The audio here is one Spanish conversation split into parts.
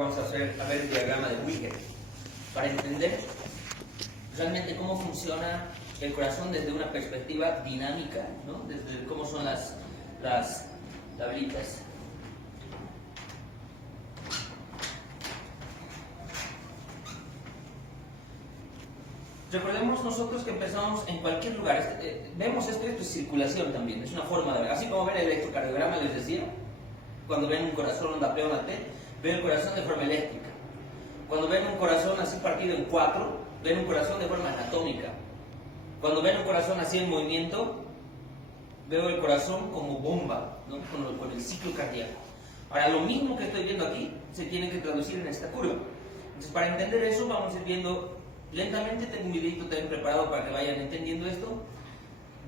vamos a ver el diagrama de Wigner para entender realmente cómo funciona el corazón desde una perspectiva dinámica, ¿no? Desde cómo son las tablitas. Recordemos nosotros que empezamos en cualquier lugar. Vemos esto es circulación también, es una forma de ver. Así como ven el electrocardiograma, les decía, cuando ven un corazón, onda P, onda T, ven el corazón de forma eléctrica. Cuando ven un corazón así partido en cuatro, ven un corazón de forma anatómica. Cuando ven un corazón así en movimiento, veo el corazón como bomba, ¿no? con el ciclo cardíaco. Ahora, lo mismo que estoy viendo aquí se tiene que traducir en esta curva. Entonces, para entender eso, vamos a ir viendo lentamente. Tengo un videito también preparado para que vayan entendiendo esto.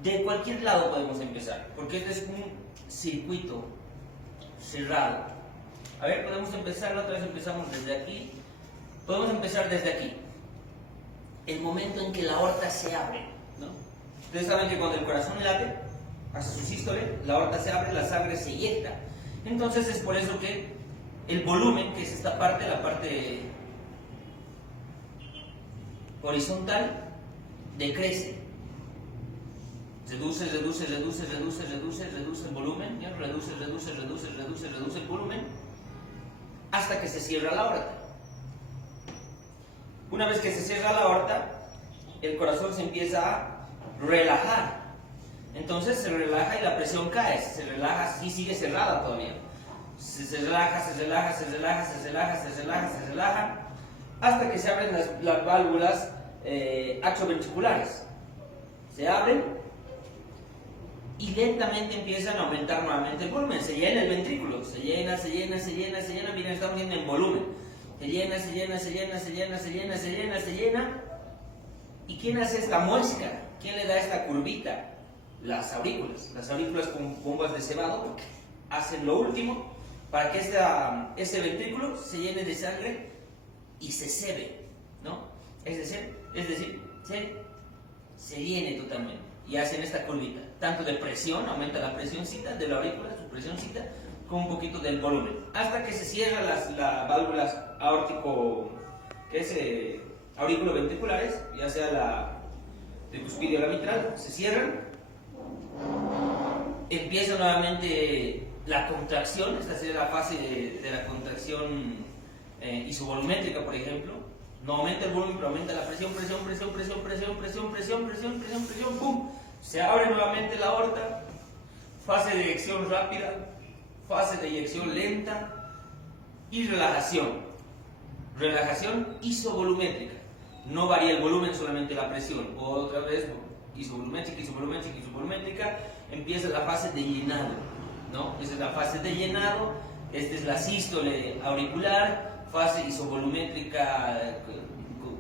De cualquier lado podemos empezar, porque este es un circuito cerrado. A ver, podemos empezar, otra vez empezamos desde aquí. Podemos empezar desde aquí. El momento en que la aorta se abre, ¿no? Ustedes saben que cuando el corazón late, hace su sístole, la aorta se abre, la sangre se inyecta. Entonces es por eso que el volumen, que es esta parte, la parte horizontal, decrece. Reduce el volumen, ¿ya? Reduce el volumen, hasta que se cierra la aorta. Una vez que se cierra la aorta, el corazón se empieza a relajar. Entonces se relaja y la presión cae. Se relaja y sigue cerrada todavía. Se relaja, hasta que se abren las válvulas atrioventriculares. Se abren y lentamente empiezan a aumentar nuevamente el volumen. Se llena el ventrículo, se llena. Miren, estamos viendo en volumen. Se llena. ¿Y quién hace esta muesca? ¿Quién le da esta curvita? Las aurículas. Las aurículas con bombas de cebado hacen lo último para que ese ventrículo se llene de sangre y se cebe, ¿no? Es decir, se llene totalmente. Y hacen esta curvita. Tanto de presión, aumenta la presióncita de la aurícula, su presióncita, con un poquito del volumen, hasta que se cierran las válvulas auriculoventriculares, ya sea la tricuspidia o la mitral, se cierran, empieza nuevamente la contracción. Esta sería la fase de la contracción isovolumétrica, por ejemplo. No aumenta el volumen, pero aumenta la presión, ¡pum! Se abre nuevamente la aorta, fase de eyección rápida, fase de eyección lenta y relajación. Relajación isovolumétrica. No varía el volumen, solamente la presión. Otra vez, isovolumétrica. Empieza la fase de llenado, ¿no? Esa es la fase de llenado. Esta es la sístole auricular, fase isovolumétrica,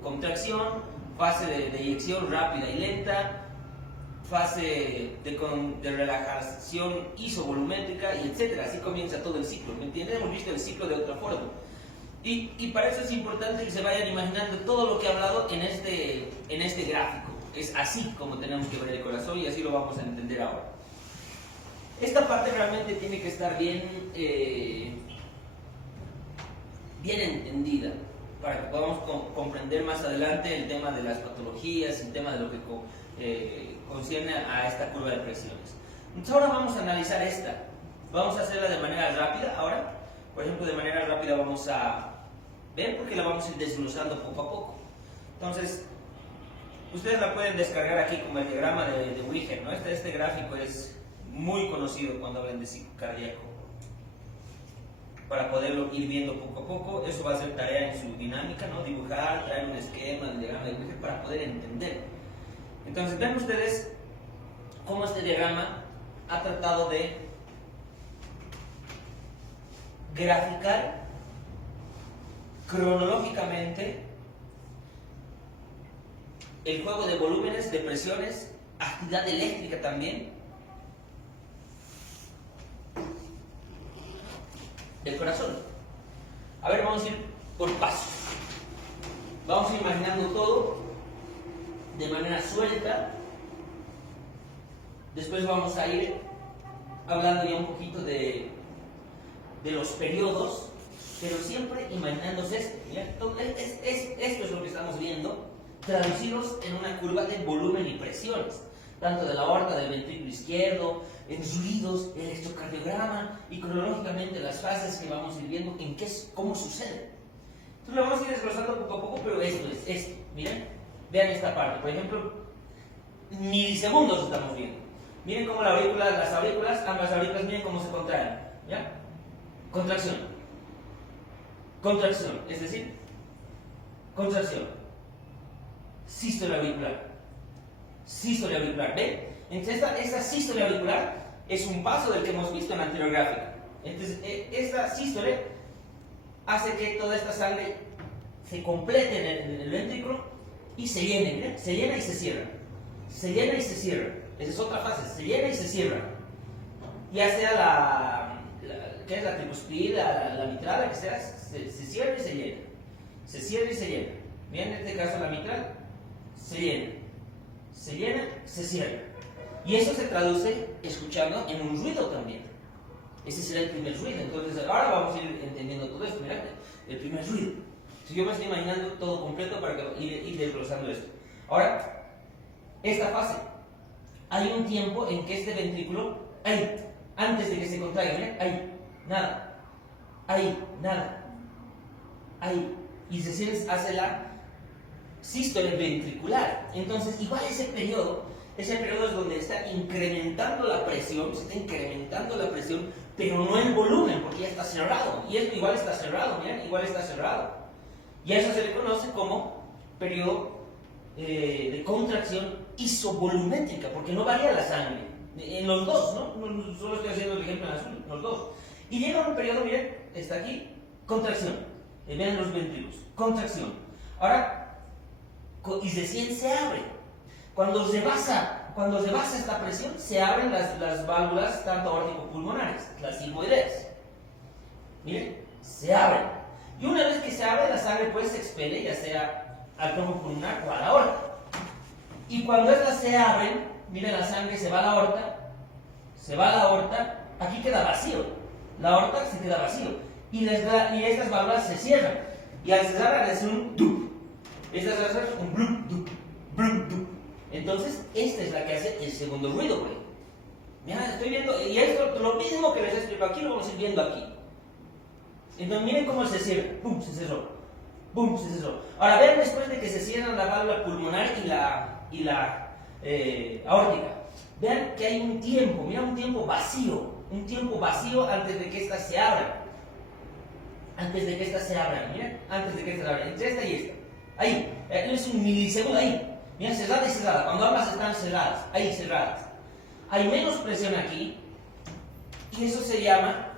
contracción, fase de eyección rápida y lenta, fase de relajación isovolumétrica, y etcétera. Así comienza todo el ciclo, ¿me entiendes? Hemos visto el ciclo de otra forma. Y para eso es importante que se vayan imaginando todo lo que he hablado en este gráfico. Es así como tenemos que ver el corazón, y así lo vamos a entender ahora. Esta parte realmente tiene que estar bien entendida para que podamos comprender más adelante el tema de las patologías, el tema de lo que concierne a esta curva de presiones. Entonces ahora vamos a analizar esta. Vamos a hacerla de manera rápida ahora. Por ejemplo, de manera rápida vamos a ver, porque la vamos a ir desglosando poco a poco. Entonces, ustedes la pueden descargar aquí como el diagrama de Wigner, ¿no? Este gráfico es muy conocido cuando hablan de ciclo cardíaco. Para poderlo ir viendo poco a poco, eso va a ser tarea en su dinámica, ¿no? Dibujar, traer un esquema del diagrama de Wigner para poder entender. Entonces, ven ustedes cómo este diagrama ha tratado de graficar cronológicamente el juego de volúmenes, de presiones, actividad eléctrica también del corazón. A ver, vamos a ir por pasos. Vamos a ir imaginando todo de manera suelta. Después vamos a ir hablando ya un poquito de los periodos pero siempre imaginándose esto. ¿Ya? Esto es lo que estamos viendo, traducidos en una curva de volumen y presiones, tanto de la aorta, del ventrículo izquierdo, en ruidos, electrocardiograma y cronológicamente las fases que vamos a ir viendo en cómo sucede. Entonces lo vamos a ir desglosando poco a poco, pero esto es esto. Miren, vean esta parte. Por ejemplo, milisegundos estamos viendo. Miren cómo las aurículas, ambas aurículas, miren cómo se contraen. ¿Ya? Contracción. Contracción, es decir, contracción. Sístole auricular. Sístole auricular. ¿Ven? Entonces esta sístole auricular es un paso del que hemos visto en la anterior gráfica. Entonces esta sístole hace que toda esta sangre se complete en el ventrículo y se llene. ¿Miren? Se llena y se cierra. Se llena y se cierra. Esa es otra fase. Se llena y se cierra. Ya sea ¿qué es la tricuspida, la mitral, la que sea, se cierra y se llena. Se cierra y se llena. Miren, en este caso la mitral se llena. Se llena, se cierra. Y eso se traduce escuchando en un ruido también. Ese será el primer ruido. Entonces, ahora vamos a ir entendiendo todo esto. Mirad, el primer ruido. Si yo me estoy imaginando todo completo para ir desglosando esto. Ahora, esta fase. Hay un tiempo en que este ventrículo, ahí, antes de que se contraiga, mirad, ahí. Nada, ahí, nada, ahí, y se hace la sístole ventricular. Entonces, igual ese periodo es donde está incrementando la presión, se está incrementando la presión, pero no el volumen, porque ya está cerrado, y esto igual está cerrado, miren, igual está cerrado. Y a eso se le conoce como periodo de contracción isovolumétrica, porque no varía la sangre, en los dos, ¿no? Solo estoy haciendo el ejemplo en azul, los dos. Y llega un periodo, miren, está aquí, contracción. Vean los ventrículos, contracción. Ahora, y recién se abre. Cuando rebasa esta presión, se abren las válvulas, tanto aórtico-pulmonares, las sigmoideas. Miren, se abren. Y una vez que se abre, la sangre pues se expele, ya sea al tronco pulmonar o a la aorta. Y cuando estas se abren, miren, la sangre se va a la aorta, aquí queda vacío. La aorta se queda vacío y estas válvulas se cierran y al cerrar hace un dup. Estas hacen un blup, dup, blup, dup. Entonces esta es la que hace el segundo ruido, güey. Mira, estoy viendo, y esto lo mismo que les explico aquí, lo vamos a ir viendo aquí. Entonces miren cómo se cierra, pum, se cerró, pum, se cerró. Ahora vean después de que se cierran la válvula pulmonar y la aórtica. Vean que hay un tiempo, mira, un tiempo vacío antes de que estas se abran. Antes de que estas se abran, miren, antes de que estas se abran, entre esta y esta. Ahí, es un milisegundo ahí. Mira, cerrada y cerrada, cuando ambas están cerradas, ahí cerradas. Hay menos presión aquí, y eso se llama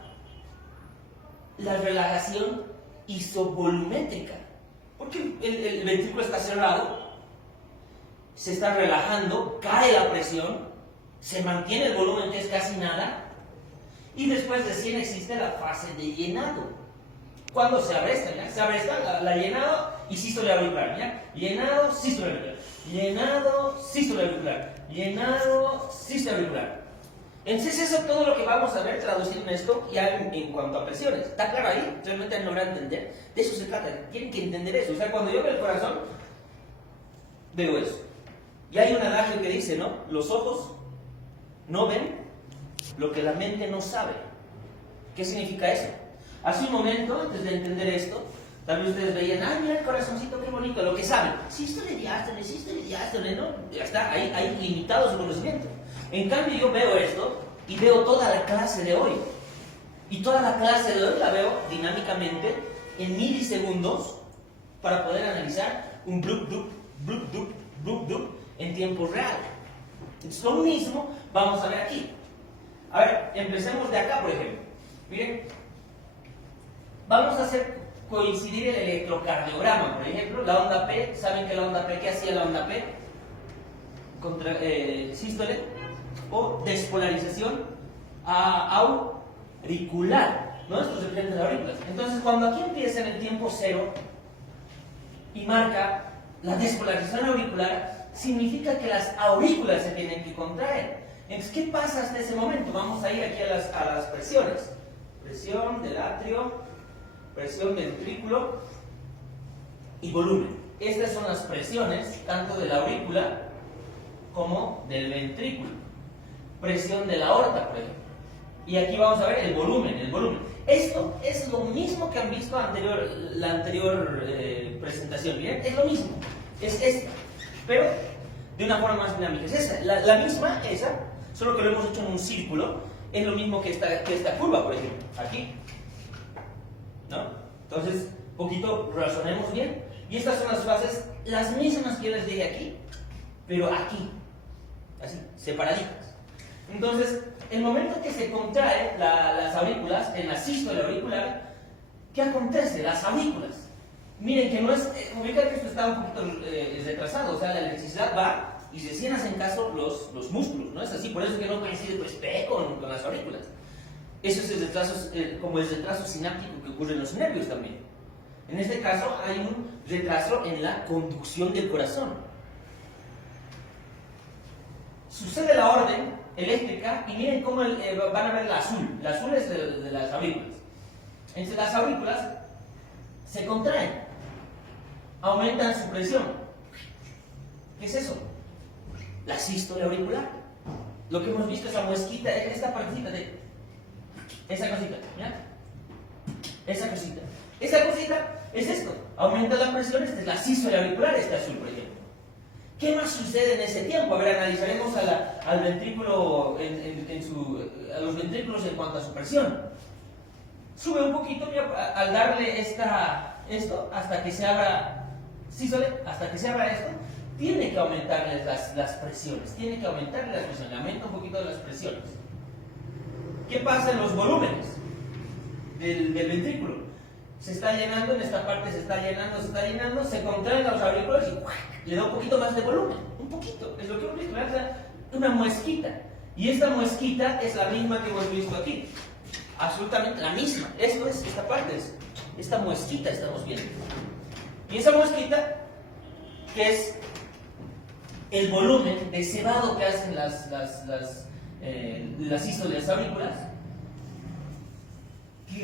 la relajación isovolumétrica. Porque el ventrículo está cerrado, se está relajando, cae la presión, se mantiene el volumen que es casi nada, y después recién existe la fase de llenado. Cuando se abre esta, ¿ya? Se abre esta, la llenado y sístole auricular, ¿ya? Llenado, sístole auricular. Llenado, sístole auricular. Llenado, sístole auricular. Entonces eso es todo lo que vamos a ver traducido en esto ya en cuanto a presiones. ¿Está claro ahí? Realmente no logran entender. De eso se trata. Tienen que entender eso. O sea, cuando yo veo el corazón, veo eso. Y hay un adagio que dice, ¿no? Los ojos no ven lo que la mente no sabe. ¿Qué significa eso? Hace un momento, antes de entender esto, tal vez ustedes veían, ah, mira el corazoncito, qué bonito, lo que saben. Sístole, diástole, ¿no? Ya está, hay limitado su conocimiento. En cambio, yo veo esto y veo toda la clase de hoy. Y toda la clase de hoy la veo dinámicamente en milisegundos para poder analizar un blup, dup, blup, dup, blup, dup en tiempo real. Entonces, lo mismo vamos a ver aquí. A ver, empecemos de acá, por ejemplo. Miren, vamos a hacer coincidir el electrocardiograma. Por ejemplo, la onda P. ¿Saben que la onda P? ¿Qué hacía la onda P? Sístole o despolarización auricular, ¿no? Esto se representa en aurículas. Entonces, cuando aquí empieza en el tiempo cero y marca la despolarización auricular, significa que las aurículas se tienen que contraer. Entonces, ¿qué pasa hasta ese momento? Vamos a ir aquí a las presiones. Presión del atrio presión, ventrículo y volumen. Estas son las presiones tanto de la aurícula como del ventrículo. Presión de la aorta, por ejemplo. Y aquí vamos a ver el volumen, el volumen. Esto es lo mismo que han visto la anterior presentación, ¿bien? Es lo mismo, es esta, pero de una forma más dinámica. Es esta, la misma, esa, solo que lo hemos hecho en un círculo, es lo mismo que esta curva, por ejemplo, aquí, ¿no? Entonces, poquito razonemos bien, y estas son las fases, las mismas que yo les dije aquí, pero aquí, así, separaditas. Entonces, el momento que se contrae las aurículas, en la sístole auricular, ¿qué acontece? Las aurículas. Miren que no es, ubica que esto está un poquito retrasado, o sea, la electricidad va y recién hacen caso los músculos, ¿no es así? Por eso es que no coincide pues, con las aurículas. Eso es el retraso, como el retraso sináptico que ocurre en los nervios también. En este caso hay un retraso en la conducción del corazón. Sucede la orden eléctrica y miren cómo van a ver la azul. La azul es de las aurículas. Entonces las aurículas se contraen, aumentan su presión. ¿Qué es eso? La sístole auricular. Lo que hemos visto es la muesquita, esta partecita de esa cosita, ¿ya? Esa cosita. Esa cosita es esto. Aumenta la presión, esta es la sístole auricular, este azul, por ejemplo. ¿Qué más sucede en ese tiempo? A ver, analizaremos al ventrículo, a los ventrículos en cuanto a su presión. Sube un poquito al darle esto hasta que se abra, hasta que se abra esto, tiene que aumentarles las presiones, aumenta un poquito las presiones. ¿Qué pasa en los volúmenes del ventrículo? Se está llenando, en esta parte se está llenando, se contraen los aurículas y le da un poquito más de volumen, un poquito, es lo que hemos visto, una muesquita. Y esta muesquita es la misma que hemos visto aquí, absolutamente la misma. Esto es, esta parte es, esta muesquita estamos viendo. Y esa muesquita, que es el volumen de cebado que hacen las sístoles aurículas.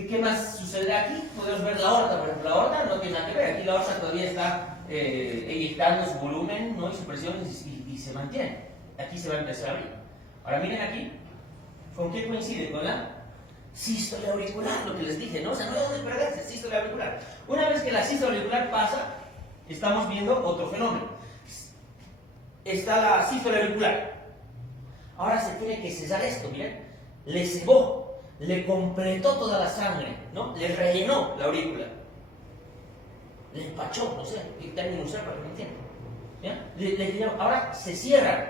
¿Qué más sucederá aquí? Podemos ver la aorta, por ejemplo. La aorta no tiene nada que ver. Aquí la aorta todavía está eyectando su volumen, ¿no? Y su presión y se mantiene. Aquí se va a empezar a abrir. Ahora miren aquí, ¿con qué coincide? Con la sístole auricular, lo que les dije, ¿no? O sea, no hay dónde perderse, sístole auricular. Una vez que la sístole auricular pasa, estamos viendo otro fenómeno. Está la sístole auricular. Ahora se tiene que cesar esto, miren. Le cebó. Le completó toda la sangre, ¿no? Le rellenó la aurícula. Le empachó, no sé qué término usar para que me entiendan. ¿Ya? Ahora se cierran.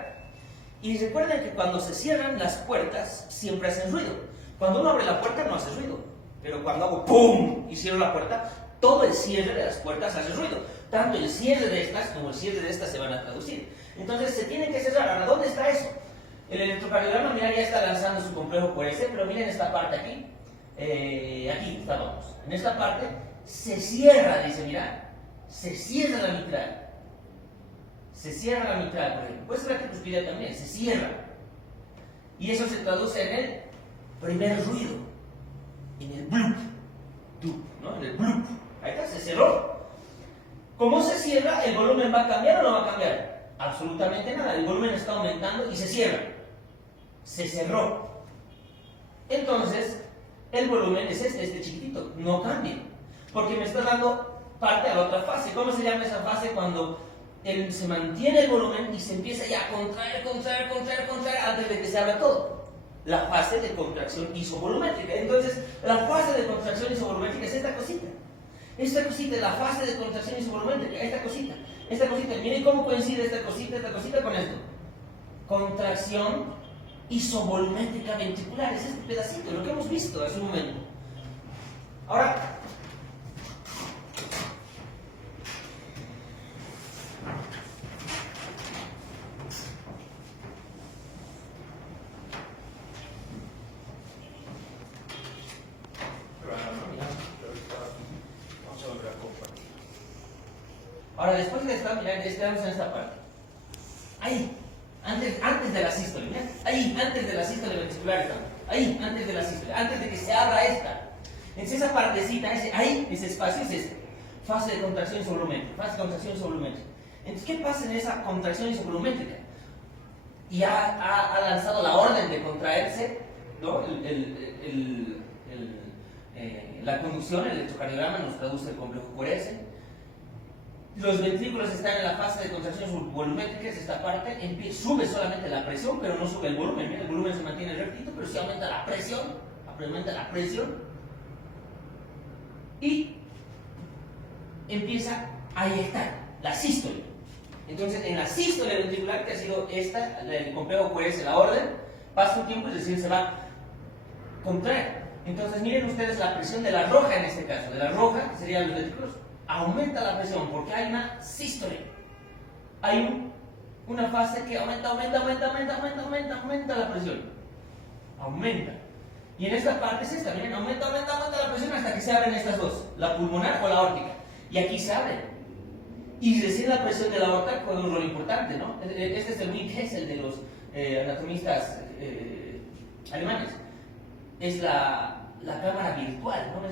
Y recuerden que cuando se cierran las puertas siempre hacen ruido. Cuando uno abre la puerta no hace ruido. Pero cuando hago ¡pum! Y cierro la puerta, todo el cierre de las puertas hace ruido. Tanto el cierre de estas como el cierre de estas se van a traducir. Entonces se tiene que cerrar. Ahora, ¿dónde está eso? El electrocardiograma, mira, ya está lanzando su complejo por ese, pero miren esta parte aquí. Aquí estábamos. En esta parte se cierra, dice, mira. Se cierra la mitral. Se cierra la mitral, por ejemplo. Puede ser la tricuspidea también, se cierra. Y eso se traduce en el primer ruido. En el blup. ¿No? En el blup. Ahí está, se cerró. ¿Cómo se cierra? ¿El volumen va a cambiar o no va a cambiar? Absolutamente nada. El volumen está aumentando y se cierra. Se cerró. Entonces, el volumen es este chiquitito, no cambia, porque me está dando parte a la otra fase. ¿Cómo se llama esa fase? Cuando se mantiene el volumen y se empieza ya a contraer antes de que se abra todo. La fase de contracción isovolumétrica. Entonces, la fase de contracción isovolumétrica es esta cosita. Esta cosita es la fase de contracción isovolumétrica, esta cosita. Miren cómo coincide esta cosita con esto. Contracción isovolumétrica ventricular, es este pedacito, lo que hemos visto hace un momento. Ahora, después de esta, mirad, estamos en esta parte. Ahí, antes de la sístole, mirad. Ahí, antes de la sístole ventricular estamos. Ahí, antes de la sístole, antes de que se abra esta. Entonces esa partecita, ese espacio es este. Fase de contracción isovolumétrica. Fase de contracción isovolumétrica. Entonces, ¿qué pasa en esa contracción isovolumétrica? Y ha lanzado la orden de contraerse, ¿no? La conducción, el electrocardiograma nos traduce el complejo QRS. Los ventrículos están en la fase de contracción volumétrica, es esta parte, sube solamente la presión, pero no sube el volumen. Mira, el volumen se mantiene rectito, pero sí aumenta la presión, y empieza a eyectar la sístole. Entonces, en la sístole ventricular, que ha sido esta, el complejo QRS, la orden, pasa un tiempo, es decir, se va a contraer. Entonces, miren ustedes la presión de la roja en este caso. De la roja, que serían los ventrículos, aumenta la presión porque hay una sístole. Hay una fase que aumenta la presión. Aumenta. Y en esta parte es esta, miren, aumenta la presión hasta que se abren estas dos, la pulmonar o la aórtica. Y aquí se abren. Y recién la presión de la aorta juega un rol importante, ¿no? Este es el Mick Hessel de los anatomistas alemanes. Es la cámara virtual, ¿no?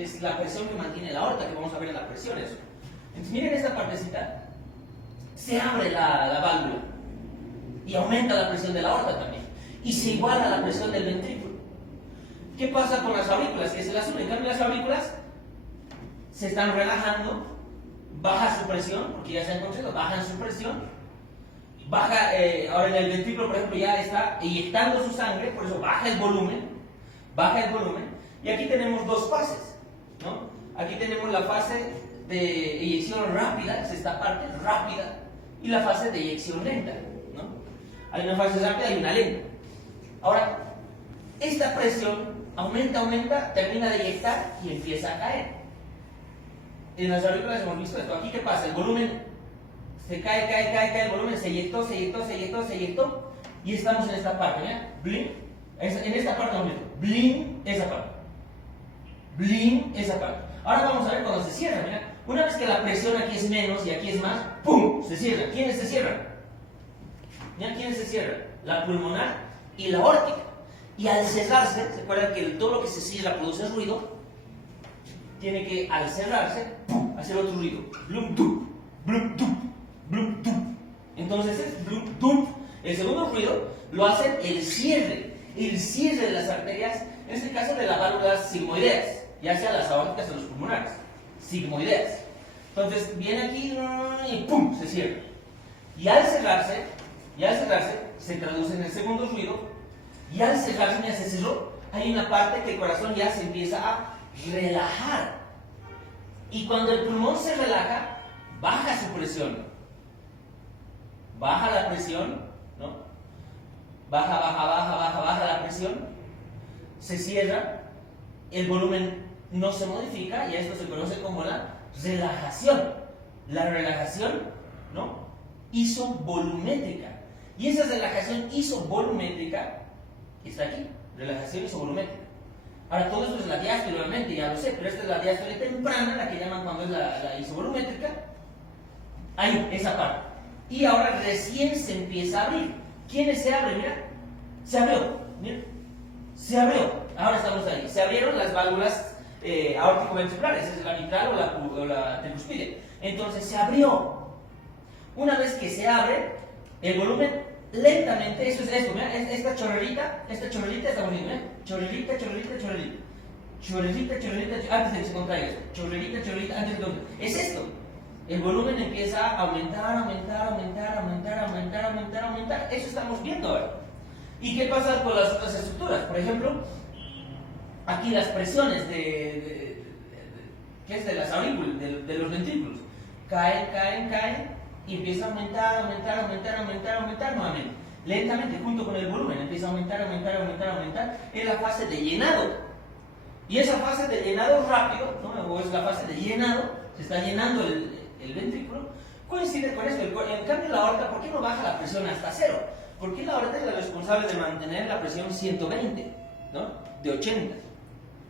Es la presión que mantiene la aorta, que vamos a ver en la presión eso. Entonces miren esta partecita, se abre la válvula y aumenta la presión de la aorta también, y se iguala la presión del ventrículo. ¿Qué pasa con las aurículas? Que es el azul. En cambio las aurículas se están relajando, baja su presión, porque ya se han contraído, bajan su presión, baja, ahora en el ventrículo por ejemplo ya está eyectando su sangre, por eso baja el volumen, y aquí tenemos dos fases, ¿no? Aquí tenemos la fase de eyección rápida, es esta parte rápida, y la fase de eyección lenta, ¿no? Hay una fase rápida y una lenta. Ahora, esta presión aumenta, termina de eyectar y empieza a caer. En las aurículas hemos visto esto. Aquí, ¿qué pasa? El volumen se cae el volumen, se eyectó, y estamos en esta parte, ¿ya? Blin, en esta parte vamos viendo. Blin, esa parte. Blin, esa parte. Ahora vamos a ver cuando se cierra, mira. Una vez que la presión aquí es menos y aquí es más, ¡pum! Se cierra. ¿Quiénes se cierran? ¿Ya? ¿Quiénes se cierran? La pulmonar y la aórtica. Y al cerrarse, ¿se acuerdan que todo lo que se cierra produce ruido? Tiene que, al cerrarse, ¡pum!, hacer otro ruido. Blum, dup, blum, dup, blum, dup. Entonces es blum, dup. El segundo ruido lo hace el cierre de las arterias, en este caso de las válvulas sigmoideas, ya sea las aórticas o los pulmonares, sigmoideas. Entonces viene aquí y ¡pum!, se cierra. Y al cerrarse, se traduce en el segundo ruido, y al cerrarse, ya se cerró, hay una parte que el corazón ya se empieza a relajar. Y cuando el pulmón se relaja, baja su presión. Baja la presión, ¿no? Baja la presión. Se cierra, el volumen no se modifica, y esto se conoce como la relajación. La relajación, ¿no?, isovolumétrica. Y esa relajación isovolumétrica está aquí, relajación isovolumétrica. Ahora, todo esto es la diástole, obviamente, ya lo sé, pero esta es la diástole temprana, la que llaman cuando es la isovolumétrica. Ahí, esa parte. Y ahora recién se empieza a abrir. ¿Quiénes se abren? Mira, se abrió, mira, se abrió. Ahora estamos ahí. Se abrieron las válvulas aórtico-ventriculares, es la mitral o la tricuspide. Entonces se abrió. Una vez que se abre, el volumen lentamente, eso es esto, mira, esta chorrerita estamos viendo, ¿eh? Chorrerita, antes de que se contraiga esto, chorrerita, antes de que es esto. El volumen empieza a aumentar, eso estamos viendo ahora. ¿Y qué pasa con las otras estructuras? Por ejemplo, aquí las presiones ¿qué es? De las aurículas, de los ventrículos, caen, y empieza a aumentar nuevamente. Lentamente, junto con el volumen, empieza a aumentar. Es la fase de llenado. Y esa fase de llenado rápido, ¿no?, o es la fase de llenado, se está llenando el ventrículo, coincide con esto. En cambio, la aorta, ¿por qué no baja la presión hasta cero? Porque la aorta es la responsable de mantener la presión 120, ¿no?, de 80.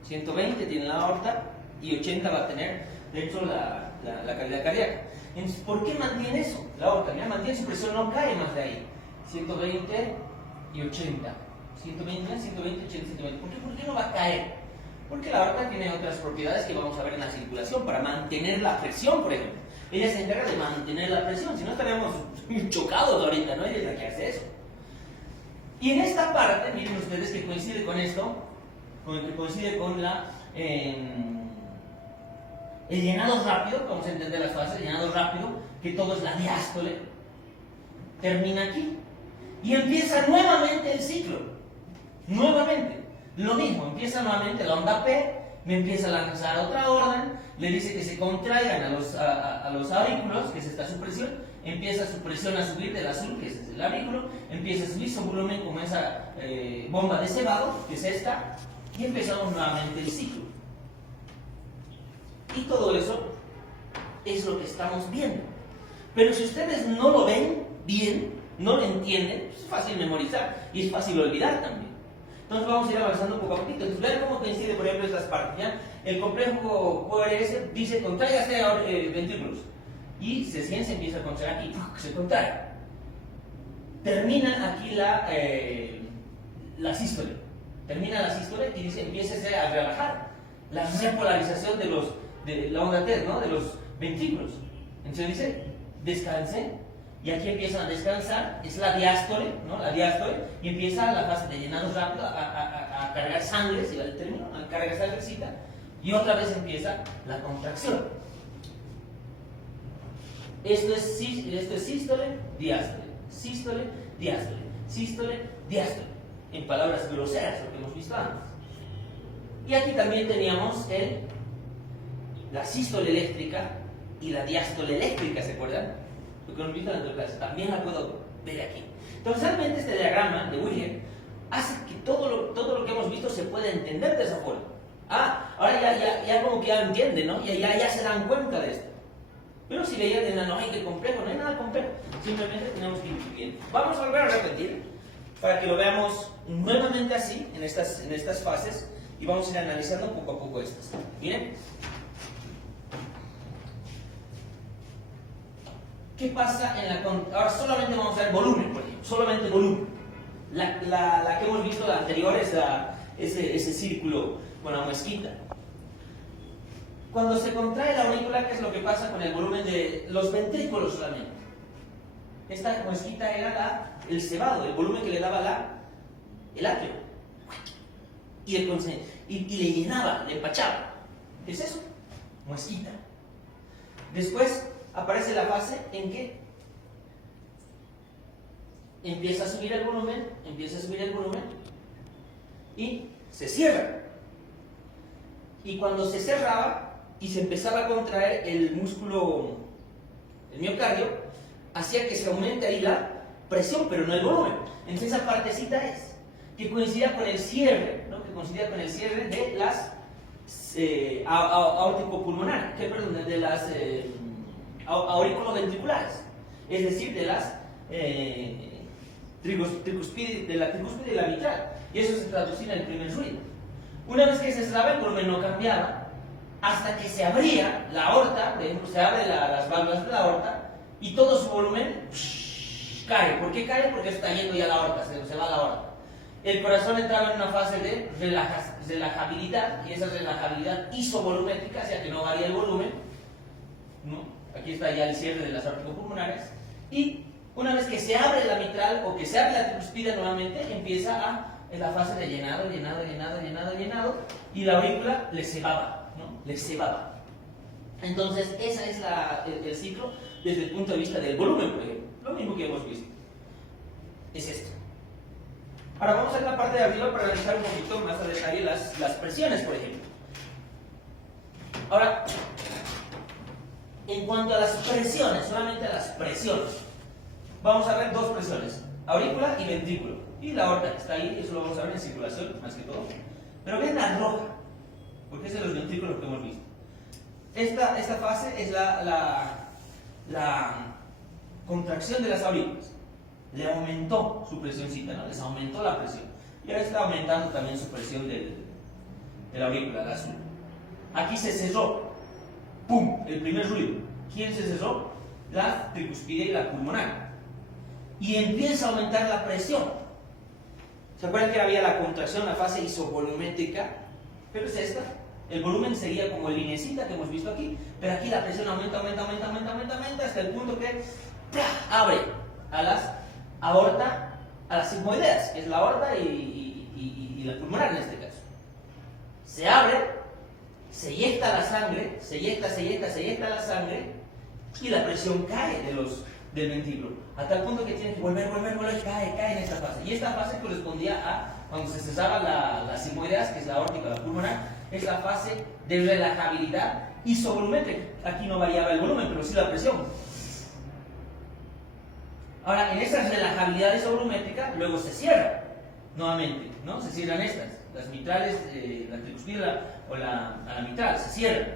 120 tiene la aorta y 80 va a tener dentro la cavidad cardíaca. Entonces, ¿por qué mantiene eso? La aorta, mira, mantiene su presión, no cae más de ahí. 120 y 80. 120, 80, 120. ¿Por qué no va a caer? Porque la aorta tiene otras propiedades que vamos a ver en la circulación, para mantener la presión, por ejemplo. Ella se encarga de mantener la presión, si no estaríamos chocados ahorita, ¿no? Ella es la que hace eso. Y en esta parte, miren ustedes que coincide con esto, que coincide con el llenado rápido, vamos a entender las fases, el llenado rápido, que todo es la diástole, termina aquí. Y empieza nuevamente el ciclo, nuevamente. Lo mismo, empieza nuevamente la onda P, me empieza a lanzar otra orden, le dice que se contraigan a los aurículos, que es esta supresión, empieza su presión a subir del azul, que es el aurículo, empieza a subir su volumen como esa bomba de cebado, que es esta, y empezamos nuevamente el ciclo. Y todo eso es lo que estamos viendo. Pero si ustedes no lo ven bien, no lo entienden, es fácil memorizar y es fácil olvidar también. Entonces vamos a ir avanzando poco a poquito. Entonces vean cómo coincide, por ejemplo, estas partes. ¿Ya? El complejo QRS dice contráigase ventrículos. Y se empieza a contraer aquí, se contrae. Termina aquí la sístole. Termina la sístole y dice empiécese a relajar. La repolarización de la onda T, ¿no? De los ventrículos. Entonces dice descanse. Y aquí empiezan a descansar, es la diástole, ¿no? La diástole, y empieza la fase de llenado rápido a cargar sangre, si va el término, a cargar sangrecita, y otra vez empieza la contracción. Esto es sístole, diástole, sístole, diástole, sístole, diástole, en palabras groseras, lo que hemos visto antes. Y aquí también teníamos la sístole eléctrica y la diástole eléctrica, ¿se acuerdan? Lo que hemos visto en la clase, también la puedo ver aquí. Entonces, realmente este diagrama de Wilhelm hace que todo lo que hemos visto se pueda entender de esa forma. Ahora ya como que ya entienden, ¿no? Ya se dan cuenta de esto. Pero si veían de no hay que complejo, no hay nada complejo. Simplemente tenemos que ir viendo. Vamos a volver a repetir para que lo veamos nuevamente así, en estas fases, y vamos a ir analizando poco a poco estas. Miren. ¿Qué pasa en la... Ahora solamente vamos a ver volumen, por ejemplo, solamente volumen. La que hemos visto, la anterior, es ese círculo con la muesquita. Cuando se contrae la aurícula, ¿qué es lo que pasa con el volumen de los ventrículos solamente? Esta muesquita era el cebado, el volumen que le daba el atrio. Y le llenaba, le empachaba. ¿Qué es eso? Muesquita. Después aparece la fase en que empieza a subir el volumen, y se cierra. Y cuando se cerraba y se empezaba a contraer el músculo, el miocardio, hacía que se aumente ahí la presión, pero no el volumen. Entonces esa partecita que coincidía con el cierre, ¿no? Que coincidía con el cierre de las aórtico-pulmonares, de las aurículo-ventriculares, es decir, de las tricúspide y la mitral, y eso se traducía en el primer ruido. Una vez que se cerraba, el volumen no cambiaba hasta que se abría la aorta, por ejemplo, se abren las válvulas de la aorta y todo su volumen cae. ¿Por qué cae? Porque está yendo ya la aorta, se va la aorta. El corazón entraba en una fase de relajabilidad, y esa relajabilidad isovolumétrica, o sea que no varía el volumen, ¿no? Aquí está ya el cierre de las aórticopulmonares, y una vez que se abre la mitral o que se abre la tricúspide nuevamente, empieza la fase de llenado, y la aurícula le cebaba, ¿no? Le cebaba. Entonces, ese es el ciclo desde el punto de vista del volumen, por ejemplo. Lo mismo que hemos visto. Es esto. Ahora vamos a ver la parte de arriba para analizar un poquito más a detalle las presiones, por ejemplo. Ahora, en cuanto a las presiones, solamente a las presiones, vamos a ver dos presiones, aurícula y ventrículo. Y la aorta que está ahí, eso lo vamos a ver en circulación, más que todo. Pero ven la roja, porque es de los ventrículos que hemos visto. Esta fase es la contracción de las aurículas. Le aumentó su presioncita, ¿no? Les aumentó la presión. Y ahora está aumentando también su presión de la aurícula, la azul. Aquí se cerró. ¡Pum! El primer ruido. ¿Quién se cerró? La tricúspide y la pulmonar. Y empieza a aumentar la presión. ¿Se acuerdan que había la contracción, la fase isovolumétrica? pero es esta. El volumen seguía como lineecita que hemos visto aquí, pero aquí la presión aumenta, hasta el punto que abre a las aorta, a las sigmoideas, que es la aorta y la pulmonar en este caso. Se abre, se eyecta la sangre, se eyecta la sangre y la presión cae del ventrículo, hasta el punto que tiene que volver, cae en esta fase. Y esta fase correspondía a cuando se cesaba las sigmoideas, que es la aórtica, la pulmonar, es la fase de relajabilidad isovolumétrica. Aquí no variaba el volumen, pero sí la presión. Ahora, en esa relajabilidad isovolumétrica, luego se cierra nuevamente, ¿no? Se cierran estas, las mitrales, la tricuspida o la mitral, se cierran.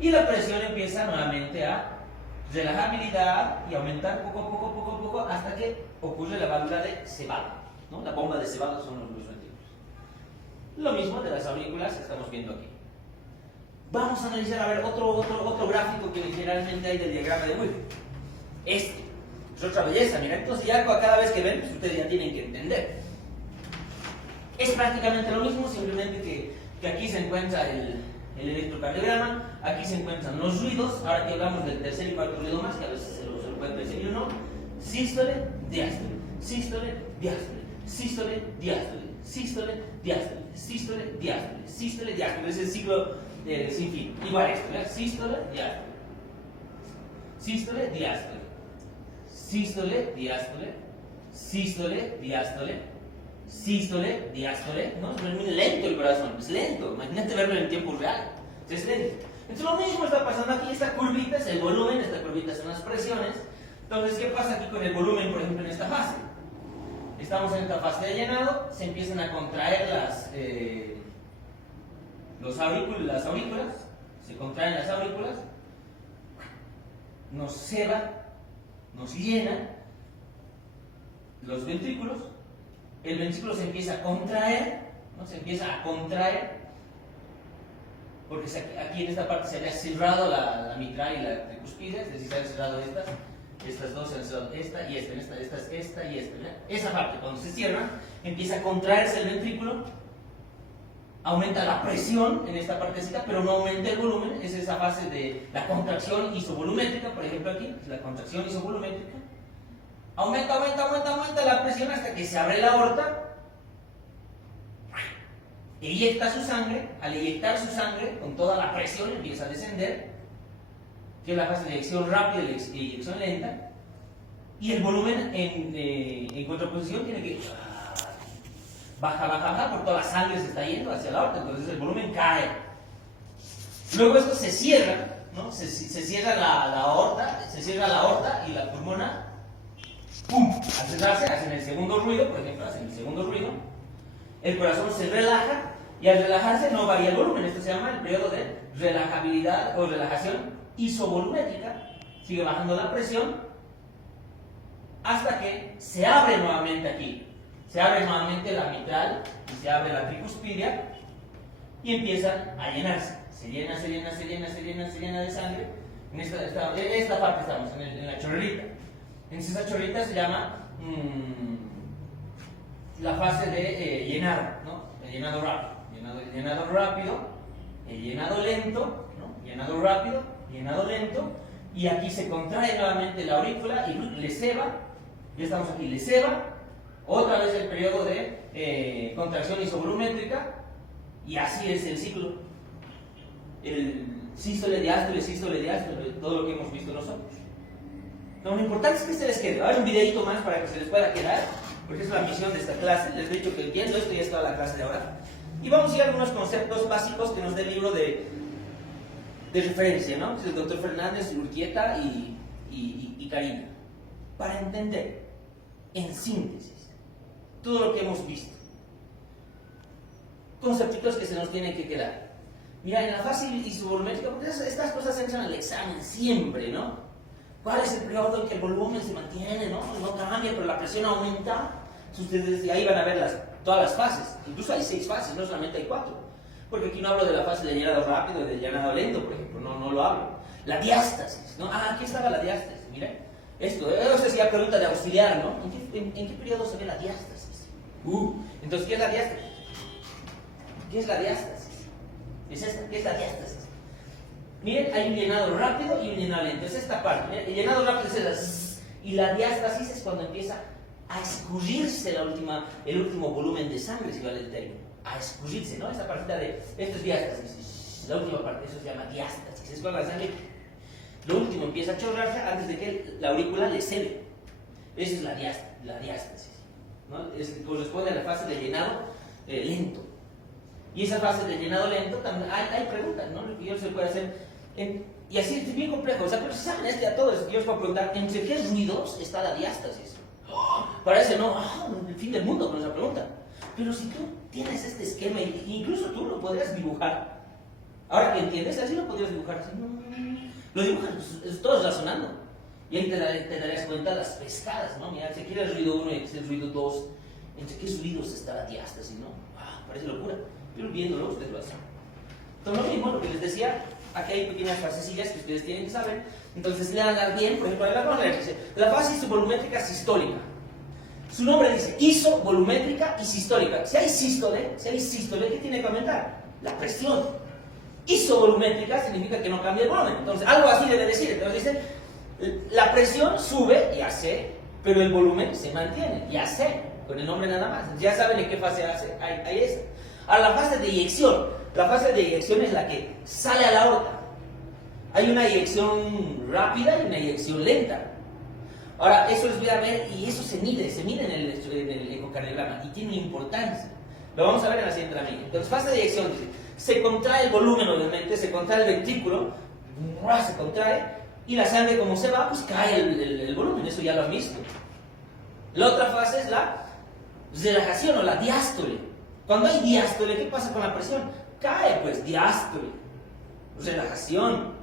Y la presión empieza nuevamente a relajabilidad y aumentar poco a poco, hasta que ocurre la válvula de Sebald, ¿no? La bomba de Sebald son los ventrículos. Lo mismo de las aurículas que estamos viendo aquí. Vamos a analizar, a ver, otro gráfico que generalmente hay del diagrama de Wilk. Este es otra belleza, mira, entonces ya cada vez que ven, pues ustedes ya tienen que entender. Es prácticamente lo mismo, simplemente que aquí se encuentra el electrocardiograma, aquí se encuentran los ruidos. Ahora que hablamos del tercer y cuarto ruido más, que a veces se lo pueden percibir o no: sístole, diástole, sístole, diástole, sístole, diástole, sístole, diástole, sístole, diástole, sístole, diástole. Es el ciclo sin fin. Igual esto, ¿verdad? Sístole, diástole, sístole, diástole, sístole, diástole, sístole, diástole, sístole, diástole, ¿no? Es muy lento el corazón, es lento. Imagínate verlo en tiempo real, es lento. Entonces lo mismo está pasando aquí. Esta curvita es el volumen, esta curvita son las presiones. Entonces, ¿qué pasa aquí con el volumen, por ejemplo, en esta fase? Estamos en esta fase de llenado, se empiezan a contraer las aurículas, se contraen las aurículas, nos ceba, nos llena los ventrículos, el ventrículo se empieza a contraer, ¿no? Se empieza a contraer, porque aquí en esta parte se había cerrado la mitral y la tricuspide, es decir, se habían cerrado estas dos se han cerrado, esta y esta, esta y esta, ¿verdad? Esa parte, cuando se cierra, empieza a contraerse el ventrículo, aumenta la presión en esta partecita, pero no aumenta el volumen. Es esa fase de la contracción isovolumétrica, por ejemplo aquí, es la contracción isovolumétrica. Aumenta la presión hasta que se abre la aorta, eyecta su sangre. Al eyectar su sangre, con toda la presión empieza a descender, que es la fase de eyección rápida y eyección lenta, y el volumen en contraposición tiene que baja, por toda la sangre se está yendo hacia la aorta, entonces el volumen cae. Luego esto se cierra, ¿no? Se cierra la aorta y la pulmona, ¡pum! Al cerrarse hacen el segundo ruido, por ejemplo, el corazón se relaja, y al relajarse no varía el volumen. Esto se llama el periodo de relajabilidad o relajación isovolumétrica. Sigue bajando la presión hasta que se abre nuevamente aquí. Se abre nuevamente la mitral y se abre la tricuspidia y empieza a llenarse. Se llena de sangre. En esta parte estamos, en la chorrerita. Entonces esa chorrerita se llama la fase de llenado, ¿no? El llenado rápido. Llenado rápido, el llenado lento, ¿no? Llenado rápido, llenado lento. Y aquí se contrae nuevamente la aurícula y le ceba. Ya estamos aquí, le ceba. Otra vez el periodo de contracción isovolumétrica, y así es el ciclo. El sístole, diástole, todo lo que hemos visto nosotros. No, lo importante es que se les quede. Ahora un videito más para que se les pueda quedar, porque es la misión de esta clase. Les he dicho que entiendo esto y es toda la clase de ahora. Y vamos a ir a algunos conceptos básicos que nos dé el libro de referencia, ¿no? Es el doctor Fernández, Urquieta y Karina. Para entender, en síntesis, todo lo que hemos visto. Conceptitos que se nos tienen que quedar. Mira, en la fase isovolumétrica, porque estas cosas entran al examen siempre, ¿no? ¿Cuál es el periodo en que el volumen se mantiene, ¿no? No cambia, pero la presión aumenta. Ustedes ahí van a ver todas las fases. Incluso hay 6 fases, no solamente hay 4. Porque aquí no hablo de la fase de llenado rápido y de llenado lento, por ejemplo. No lo hablo. La diástasis, ¿no? Aquí estaba la diástasis, miren. Esto es ya pregunta de auxiliar, ¿no? ¿En qué periodo se ve la diástasis? Entonces, ¿qué es la diástasis? ¿Qué es la diástasis? Es esta, ¿qué es la diástasis? Miren, hay un llenado rápido y un llenado lento. Es esta parte. Miren, el llenado rápido es el zzz, y la diástasis es cuando empieza a escurrirse el último volumen de sangre, si vale el término. A escurrirse, ¿no? Esa partita de. Esto es diástasis. La última parte, eso se llama diástasis. Es cuando la sangre, lo último, empieza a chorrarse antes de que la aurícula le cede. Esa es la diástasis, ¿no? Corresponde a la fase de llenado lento. Y esa fase de llenado lento, también hay preguntas, ¿no? Lo que yo se puede hacer. Y así es bien complejo. O sea, pero si saben a todos, yo os puedo preguntar, ¿entre qué ruidos está la diástasis? Parece, ¿no? El fin del mundo con esa pregunta. Pero si tú tienes este esquema, incluso tú lo podrías dibujar. Ahora que entiendes, así lo podrías dibujar. Así, lo dibujas, pues, todo razonando. Y ahí te darías cuenta de las pescadas, ¿no? Mira, si aquí era el ruido 1 y aquí es el ruido 2, ¿entre qué ruidos está la diástasis, no? Parece locura. Pero viéndolo, ustedes lo hacen. Entonces, lo mismo, lo que les decía, aquí hay pequeñas frasecillas que ustedes tienen que saber. Entonces, leanlas bien. Por ejemplo, la fase isovolumétrica sistólica. Su nombre dice isovolumétrica y sistólica. Si hay sístole, ¿qué tiene que aumentar? La presión. Isovolumétrica significa que no cambia el volumen. Entonces, algo así debe decir. Entonces, dice, la presión sube, ya sé, pero el volumen se mantiene, ya sé, con el nombre nada más. Ya saben en qué fase hay esta. Ahora, la fase de eyección. La fase de eyección es la que sale a la aorta. Hay una eyección rápida y una eyección lenta. Ahora, eso les voy a ver y eso se mide en el ecocardiograma y tiene importancia. Lo vamos a ver en la siguiente lámina. Entonces, fase de eyección, dice, se contrae el volumen, obviamente, se contrae el ventrículo, se contrae, y la sangre, como se va, pues cae el volumen, eso ya lo han visto. La otra fase es la relajación o la diástole. Cuando hay diástole, ¿qué pasa con la presión? Cae, pues, diástole. Relajación.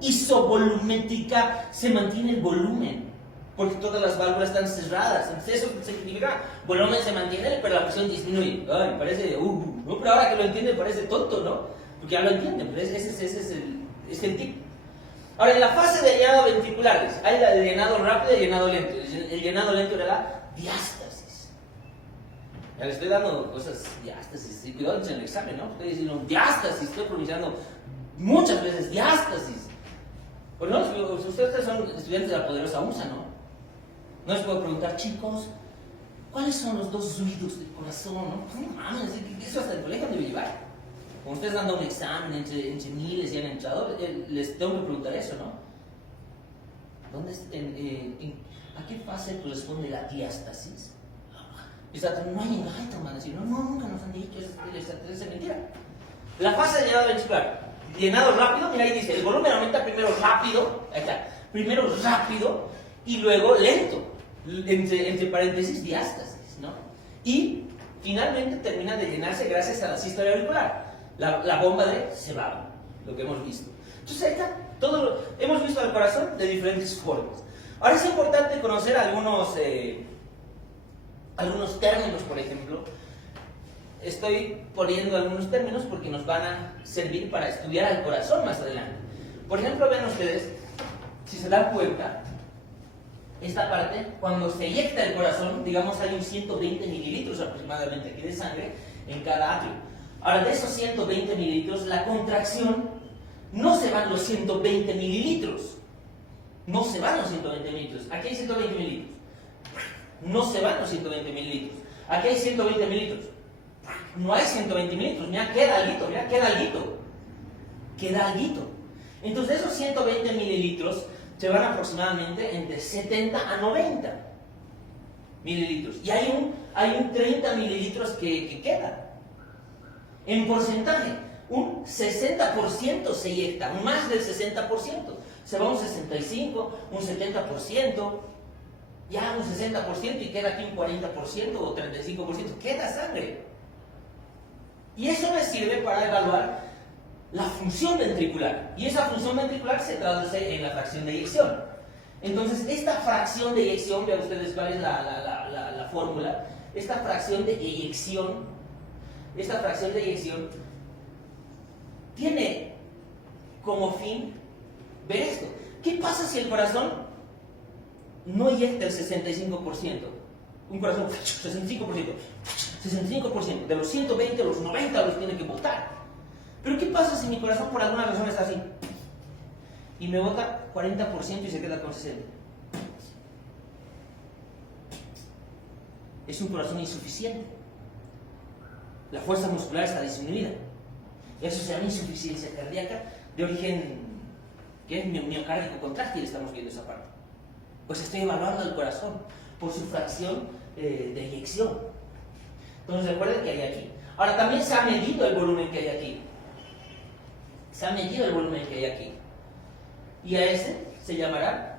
Isovolumétrica, se mantiene el volumen, porque todas las válvulas están cerradas. Entonces, eso significa, volumen se mantiene, pero la presión disminuye. Ay, parece, no, pero ahora que lo entienden parece tonto, ¿no? Porque ya lo entienden, pero ese es el tip. Ahora, en la fase de llenado ventricular, hay el llenado rápido y el llenado lento. El llenado lento era la diástasis. Ya le estoy dando cosas, diástasis, y cuidado en el examen, ¿no? Estoy diciendo diástasis, estoy pronunciando muchas veces diástasis. Pues no, ustedes son estudiantes de la poderosa USA, ¿no? No les puedo preguntar, chicos, ¿cuáles son los dos ruidos del corazón, no? No mames, eso hasta el colegio debe llevar. Como ustedes dando un examen entre miles y han entrado, les tengo que preguntar eso, ¿no? ¿A qué fase corresponde la diástasis? No hay engaño, man. No, nunca nos han dicho, es mentira. La fase de llenado ventricular. Llenado rápido, mira ahí dice, el volumen aumenta primero rápido, ahí está, primero rápido y luego lento, entre paréntesis diástasis, ¿no? Y finalmente termina de llenarse gracias a la sístole auricular, la bomba de Sebaba, lo que hemos visto. Entonces ahí está, hemos visto al corazón de diferentes formas. Ahora es importante conocer algunos términos, por ejemplo. Estoy poniendo algunos términos porque nos van a servir para estudiar al corazón más adelante. Por ejemplo, vean ustedes, si se dan cuenta, esta parte, cuando se eyecta el corazón, digamos hay un 120 mililitros aproximadamente aquí de sangre en cada atrio. Ahora, de esos 120 mililitros, la contracción no se van los 120 mililitros. No se van los 120 mililitros. Aquí hay 120 mililitros. No se van los 120 mililitros. Aquí hay 120 mililitros. No hay 120 mililitros, mira, queda alguito. Entonces, de esos 120 mililitros se van aproximadamente entre 70 a 90 mililitros. Y hay un 30 mililitros que queda. En porcentaje, un 60% se eyecta, más del 60%. Se va un 65%, un 70%, ya un 60% y queda aquí un 40% o 35%. Queda sangre. Y eso me sirve para evaluar la función ventricular. Y esa función ventricular se traduce en la fracción de eyección. Entonces, esta fracción de eyección, vean ustedes cuál es la fórmula. Esta fracción de eyección tiene como fin ver esto. ¿Qué pasa si el corazón no eyecta el 65%? Un corazón, 65%. 65%. De los 120, los 90 los tiene que botar. Pero ¿qué pasa si mi corazón por alguna razón está así? Y me bota 40% y se queda con 60%. Es un corazón insuficiente. La fuerza muscular está disminuida. Eso se llama insuficiencia cardíaca de origen, que es miocárdico contráctil, estamos viendo esa parte. Pues estoy evaluando el corazón por su fracción de eyección. Entonces recuerden que hay aquí. Ahora también se ha medido el volumen que hay aquí. Se ha medido el volumen que hay aquí. Y a ese se llamará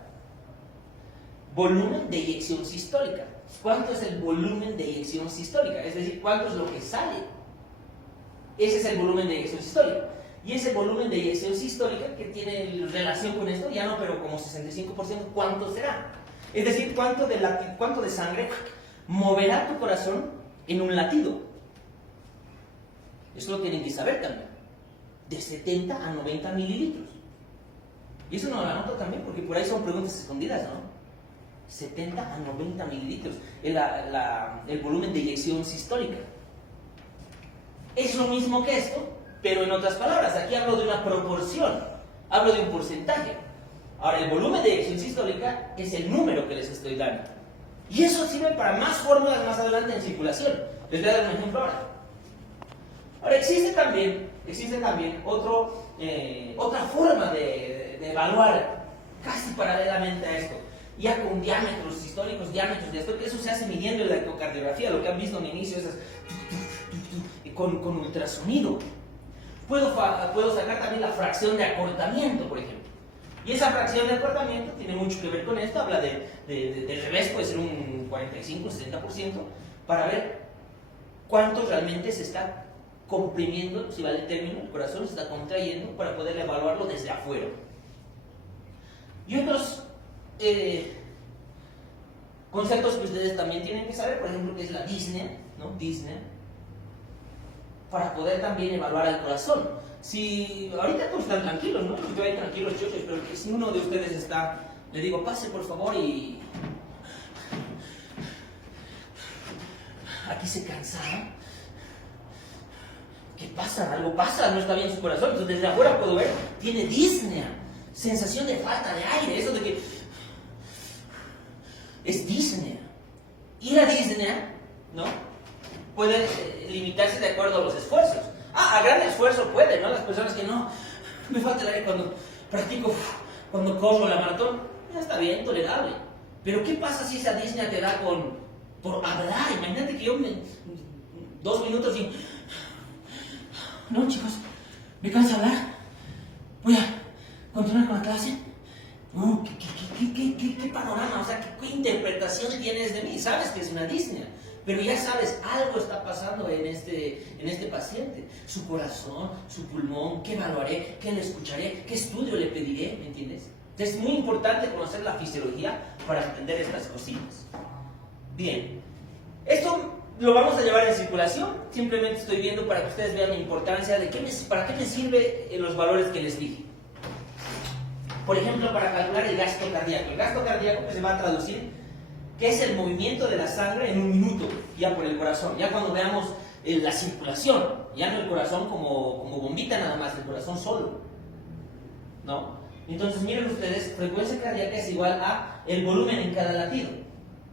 volumen de eyección sistólica. ¿Cuánto es el volumen de eyección sistólica? Es decir, ¿cuánto es lo que sale? Ese es el volumen de eyección sistólica. Y ese volumen de eyección sistólica que tiene relación con esto, ya no, pero como 65%, ¿cuánto será? Es decir, ¿cuánto de sangre moverá tu corazón en un latido? Eso lo tienen que saber también. De 70 a 90 mililitros. Y eso no lo anoto también porque por ahí son preguntas escondidas, ¿no? 70 a 90 mililitros, el volumen de eyección sistólica. Es lo mismo que esto, pero en otras palabras. Aquí hablo de una proporción, hablo de un porcentaje. Ahora, el volumen de eyección sistólica es el número que les estoy dando. Y eso sirve para más fórmulas más adelante en circulación. Les voy a dar un ejemplo ahora. Ahora, existe también otra forma de evaluar casi paralelamente a esto. Ya con diámetros sistólicos, diámetros diastólicos, eso se hace midiendo en la ecocardiografía, lo que han visto al inicio, esas con ultrasonido. Puedo sacar también la fracción de acortamiento, por ejemplo. Y esa fracción de acortamiento tiene mucho que ver con esto, habla del revés, puede ser un 45, 60%, para ver cuánto realmente se está comprimiendo, si vale el término, el corazón se está contrayendo para poder evaluarlo desde afuera. Y otros conceptos que ustedes también tienen que saber, por ejemplo, que es la disnea, ¿no? Disnea, para poder también evaluar al corazón. Si ahorita todos están tranquilos, ¿no? Yo ahí tranquilos, choches, pero que si uno de ustedes está, le digo, pase por favor y aquí se cansa, ¿no? ¿Qué pasa? Algo pasa, no está bien su corazón. Entonces desde afuera puedo ver, tiene disnea, sensación de falta de aire, eso de que es disnea. Y la disnea, ¿no? Puede limitarse de acuerdo a los esfuerzos. A gran esfuerzo puede, ¿no? Las personas que no, me falta el aire cuando practico, cuando corro la maratón, ya está bien, tolerable. Pero ¿qué pasa si esa disnea te da por hablar? Imagínate que yo 2 minutos y... No, chicos, me cansa hablar. Voy a continuar con la clase. No, ¿qué panorama? O sea, ¿qué interpretación tienes de mí? Sabes que es una disnea, pero ya sabes, algo está pasando en este paciente. Su corazón, su pulmón, ¿qué evaluaré? ¿Qué le escucharé? ¿Qué estudio le pediré? ¿Me entiendes? Entonces es muy importante conocer la fisiología para entender estas cositas. Bien, esto lo vamos a llevar en circulación. Simplemente estoy viendo para que ustedes vean la importancia de para qué me sirven los valores que les dije. Por ejemplo, para calcular el gasto cardíaco. El gasto cardíaco pues, se va a traducir que es el movimiento de la sangre en un minuto, ya por el corazón. Ya cuando veamos la circulación, ya no el corazón como bombita nada más, el corazón solo, ¿no? Entonces miren ustedes, frecuencia cardíaca es igual a el volumen en cada latido,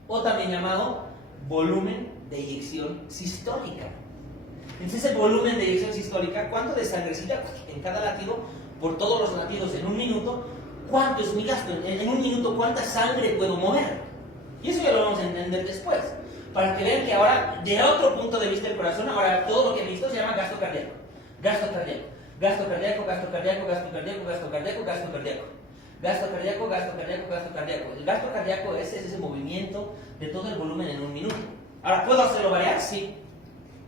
o también llamado volumen de eyección sistólica. Entonces el volumen de eyección sistólica, ¿cuánto de sangrecita en cada latido? Por todos los latidos en un minuto, ¿cuánto es mi gasto? En un minuto, ¿cuánta sangre puedo mover? Y eso ya lo vamos a entender después. Para que vean que ahora, de otro punto de vista del corazón, ahora todo lo que he visto se llama gasto cardíaco. Gasto cardíaco. Gasto cardíaco, gasto cardíaco, gasto cardíaco, gasto cardíaco, gasto cardíaco. Gasto cardíaco, gasto cardíaco, gasto cardíaco. El gasto cardíaco es ese movimiento de todo el volumen en un minuto. Ahora, ¿puedo hacerlo variar? Sí.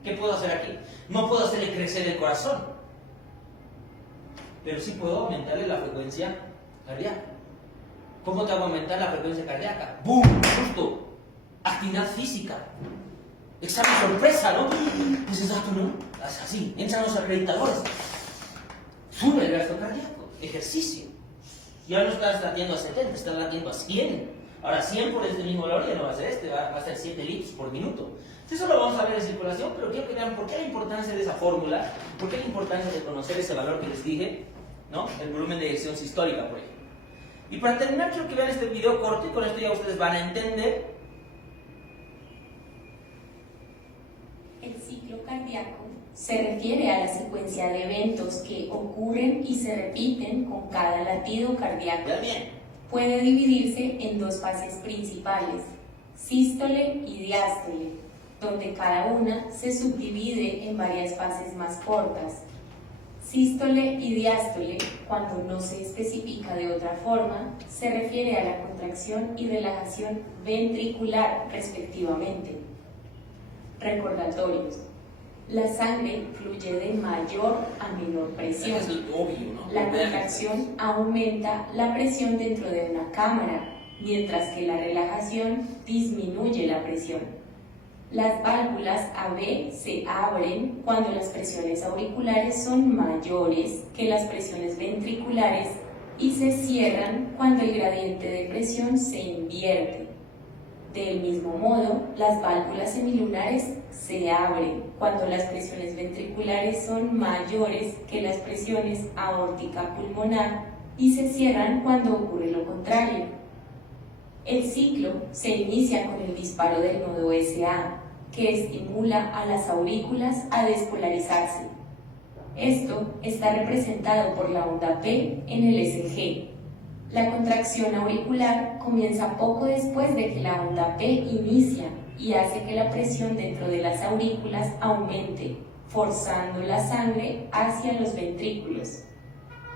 ¿Qué puedo hacer aquí? No puedo hacerle crecer el corazón, pero sí puedo aumentarle la frecuencia cardíaca. ¿Cómo te hago aumentar la frecuencia cardíaca? ¡Bum! Justo. Actividad física. Examen sorpresa, ¿no? Ese dato, ¿no? Así. Entran los acreditadores. Sube el gasto cardíaco. Ejercicio. Ya no estás latiendo a 70, estás latiendo a 100. Ahora 100 por este mismo valor ya no va a ser va a ser 7 litros por minuto. Eso lo vamos a ver en circulación, pero quiero que vean por qué la importancia de esa fórmula, por qué la importancia de conocer ese valor que les dije, ¿no? El volumen de eyección sistólica, por ejemplo. Y para terminar, quiero que vean este video corto y con esto ya ustedes van a entender. El ciclo cardíaco se refiere a la secuencia de eventos que ocurren y se repiten con cada latido cardíaco. ¿Ya bien? Puede dividirse en dos fases principales, sístole y diástole, donde cada una se subdivide en varias fases más cortas. Sístole y diástole, cuando no se especifica de otra forma, se refiere a la contracción y relajación ventricular respectivamente. Recordatorios. La sangre fluye de mayor a menor presión. Eso es obvio, ¿no? La contracción aumenta la presión dentro de una cámara, mientras que la relajación disminuye la presión. Las válvulas AB se abren cuando las presiones auriculares son mayores que las presiones ventriculares y se cierran cuando el gradiente de presión se invierte. Del mismo modo, las válvulas semilunares se abren cuando las presiones ventriculares son mayores que las presiones aórtica pulmonar y se cierran cuando ocurre lo contrario. El ciclo se inicia con el disparo del nodo SA, que estimula a las aurículas a despolarizarse. Esto está representado por la onda P en el SG. La contracción auricular comienza poco después de que la onda P inicia y hace que la presión dentro de las aurículas aumente, forzando la sangre hacia los ventrículos.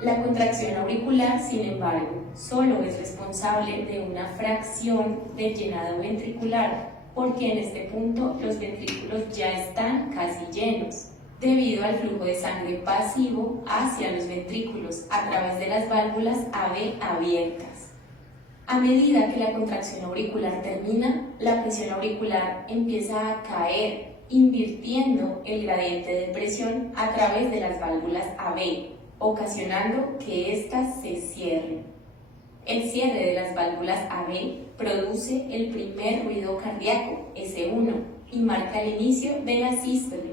La contracción auricular, sin embargo, solo es responsable de una fracción del llenado ventricular, porque en este punto los ventrículos ya están casi llenos, debido al flujo de sangre pasivo hacia los ventrículos a través de las válvulas AB abiertas. A medida que la contracción auricular termina, la presión auricular empieza a caer, invirtiendo el gradiente de presión a través de las válvulas AB, ocasionando que éstas se cierren. El cierre de las válvulas AB produce el primer ruido cardíaco, S1, y marca el inicio de la sístole.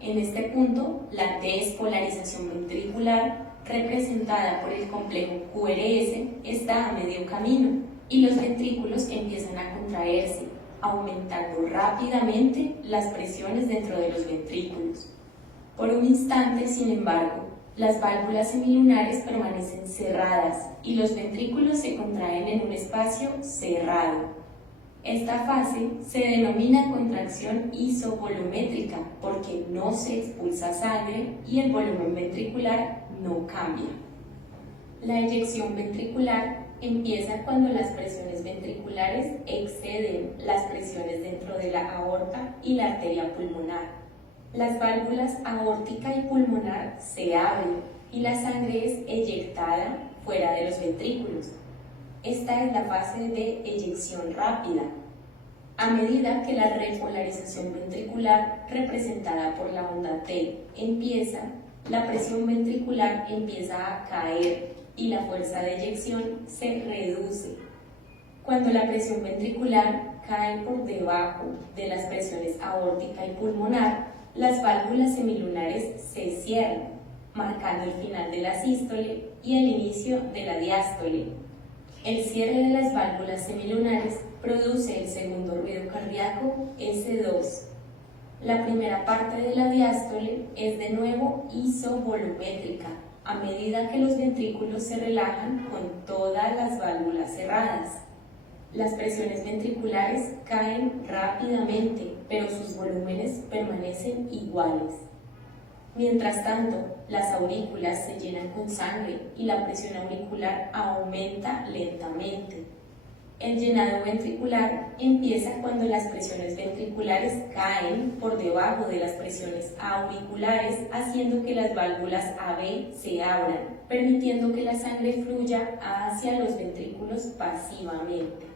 En este punto, la despolarización ventricular, representada por el complejo QRS, está a medio camino y los ventrículos empiezan a contraerse, aumentando rápidamente las presiones dentro de los ventrículos. Por un instante, sin embargo, las válvulas semilunares permanecen cerradas y los ventrículos se contraen en un espacio cerrado. Esta fase se denomina contracción isovolumétrica porque no se expulsa sangre y el volumen ventricular no cambia. La eyección ventricular empieza cuando las presiones ventriculares exceden las presiones dentro de la aorta y la arteria pulmonar. Las válvulas aórtica y pulmonar se abren y la sangre es eyectada fuera de los ventrículos. Esta es la fase de eyección rápida. A medida que la repolarización ventricular, representada por la onda T, empieza, la presión ventricular empieza a caer y la fuerza de eyección se reduce. Cuando la presión ventricular cae por debajo de las presiones aórtica y pulmonar, las válvulas semilunares se cierran, marcando el final de la sístole y el inicio de la diástole. El cierre de las válvulas semilunares produce el segundo ruido cardíaco, S2. La primera parte de la diástole es de nuevo isovolumétrica, a medida que los ventrículos se relajan con todas las válvulas cerradas. Las presiones ventriculares caen rápidamente, pero sus volúmenes permanecen iguales. Mientras tanto, las aurículas se llenan con sangre y la presión auricular aumenta lentamente. El llenado ventricular empieza cuando las presiones ventriculares caen por debajo de las presiones auriculares, haciendo que las válvulas AB se abran, permitiendo que la sangre fluya hacia los ventrículos pasivamente.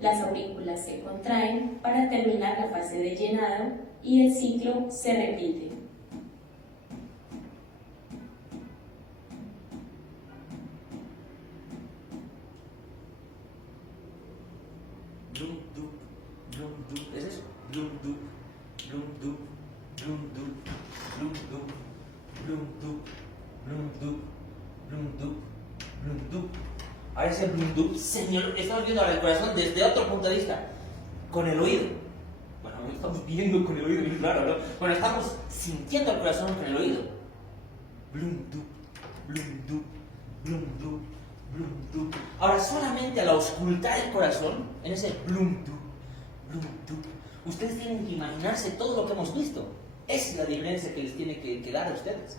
Las aurículas se contraen para terminar la fase de llenado y el ciclo se repite. ¿Es eso? blum dup, blum dup, blum dup, blum dup, blum dup, blum dup, blum dup, blum dup. Ahora ese blum dup, señor, estamos viendo ahora el corazón desde otro punto de vista, con el oído. Bueno, no estamos viendo con el oído, es raro, ¿no? Bueno, estamos sintiendo el corazón con el oído. Blum dup, blum dup, blum dup, blum dup. Ahora solamente al auscultar el corazón, en ese blum dup, ustedes tienen que imaginarse todo lo que hemos visto. Esa es la diferencia que les tiene que dar a ustedes.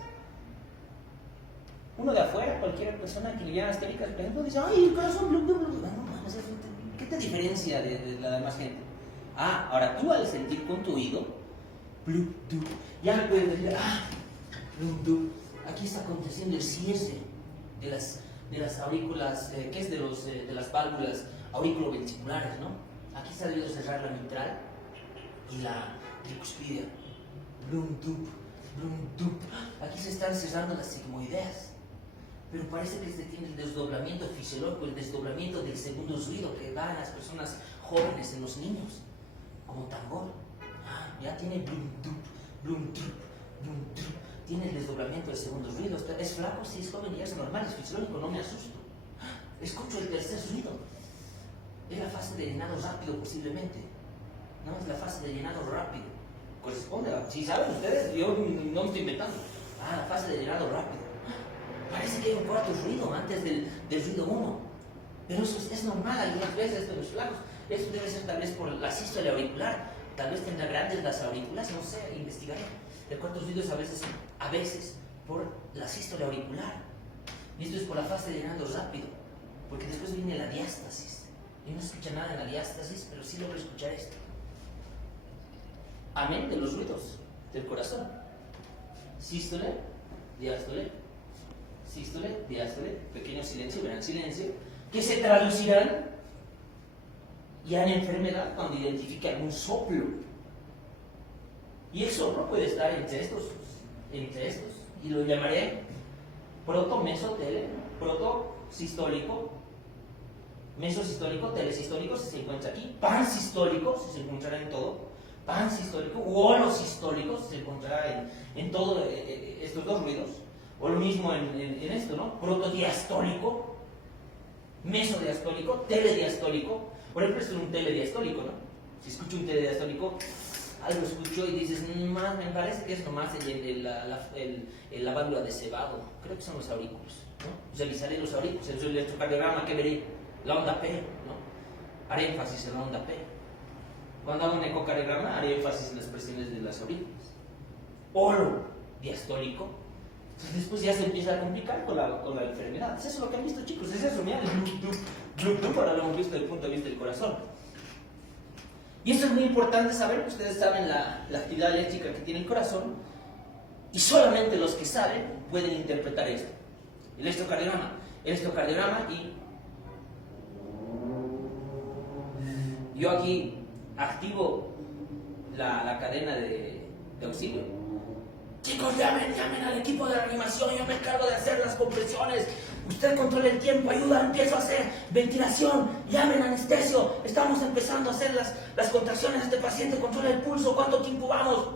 Uno de afuera, cualquier persona que le llama astéricas, por ejemplo, dice, ay, el corazón, blum, blum, blum. No, mames, ¿qué te diferencia de la demás gente? Ah, ahora tú al sentir con tu oído, blum, blum, ya me puedes decir, blum, blum, aquí está aconteciendo el cierre de las aurículas, ¿qué es de las válvulas auriculoventriculares, ¿no? Aquí se ha debido cerrar la mitral y la tricuspidia. Blum, dup, blum, dup. Aquí se están cerrando las sigmoideas. Pero parece que se tiene el desdoblamiento fisiológico, el desdoblamiento del segundo ruido que da en las personas jóvenes, en los niños, como tambor. Ya tiene blum, dup, blum, dup, blum, dup. Tiene el desdoblamiento del segundo ruido. Es flaco, sí, es joven y es normal, es fisiológico, no me asusto. Escucho el tercer ruido. Es la fase de llenado rápido posiblemente. No, es la fase de llenado rápido. Corresponde a... Si saben ustedes, yo no me estoy inventando. La fase de llenado rápido. Parece que hay un cuarto ruido antes del ruido 1. Pero eso es normal algunas veces de los flacos. Eso debe ser tal vez por la sístole auricular. Tal vez tendrá grandes las aurículas, no sé, investigaré. El cuarto ruido es a veces por la sístole auricular. Y esto es por la fase de llenado rápido. Porque después viene la diástasis. Y no se escucha nada en la diástasis, pero sí logro escuchar esto. Amén de los ruidos del corazón. Sístole, diástole, sístole, diástole, pequeño silencio, gran silencio, que se traducirán ya en enfermedad cuando identifique algún soplo. Y el soplo puede estar entre estos, y lo llamaré protomesotele, protosistólico, mesosistólico, telesistólico si se encuentra aquí, pansistólico si se encontrará en todo, pansistólico, u holosistólico si se encontrará en todos estos dos ruidos, o lo mismo en esto, ¿no? Protodiastólico, mesodiastólico, telediastólico. Por ejemplo, esto es un telediastólico, ¿no? Si escucho un telediastólico, algo escucho y dices, me parece que es nomás la válvula de cebado, creo que son los aurículos, ¿no? Revisaré los aurículos, el electrocardiograma que veré, la onda P, ¿no? Haré énfasis en la onda P. Cuando hago un ecocardiograma, haré énfasis en las presiones de las aurículas. Oro diastólico. Entonces después ya se empieza a complicar con la enfermedad. ¿Es eso lo que han visto, chicos? ¿Es eso? Mira, ahora lo hemos visto desde el punto de vista del corazón. Y eso es muy importante saber, ustedes saben la actividad eléctrica que tiene el corazón, y solamente los que saben pueden interpretar esto. El electrocardiograma y yo aquí activo la cadena de auxilio. Chicos, llamen al equipo de reanimación, yo me encargo de hacer las compresiones. Usted controla el tiempo, ayuda, empiezo a hacer ventilación, llamen anestesio, estamos empezando a hacer las contracciones de este paciente, controla el pulso, ¿cuánto tiempo vamos?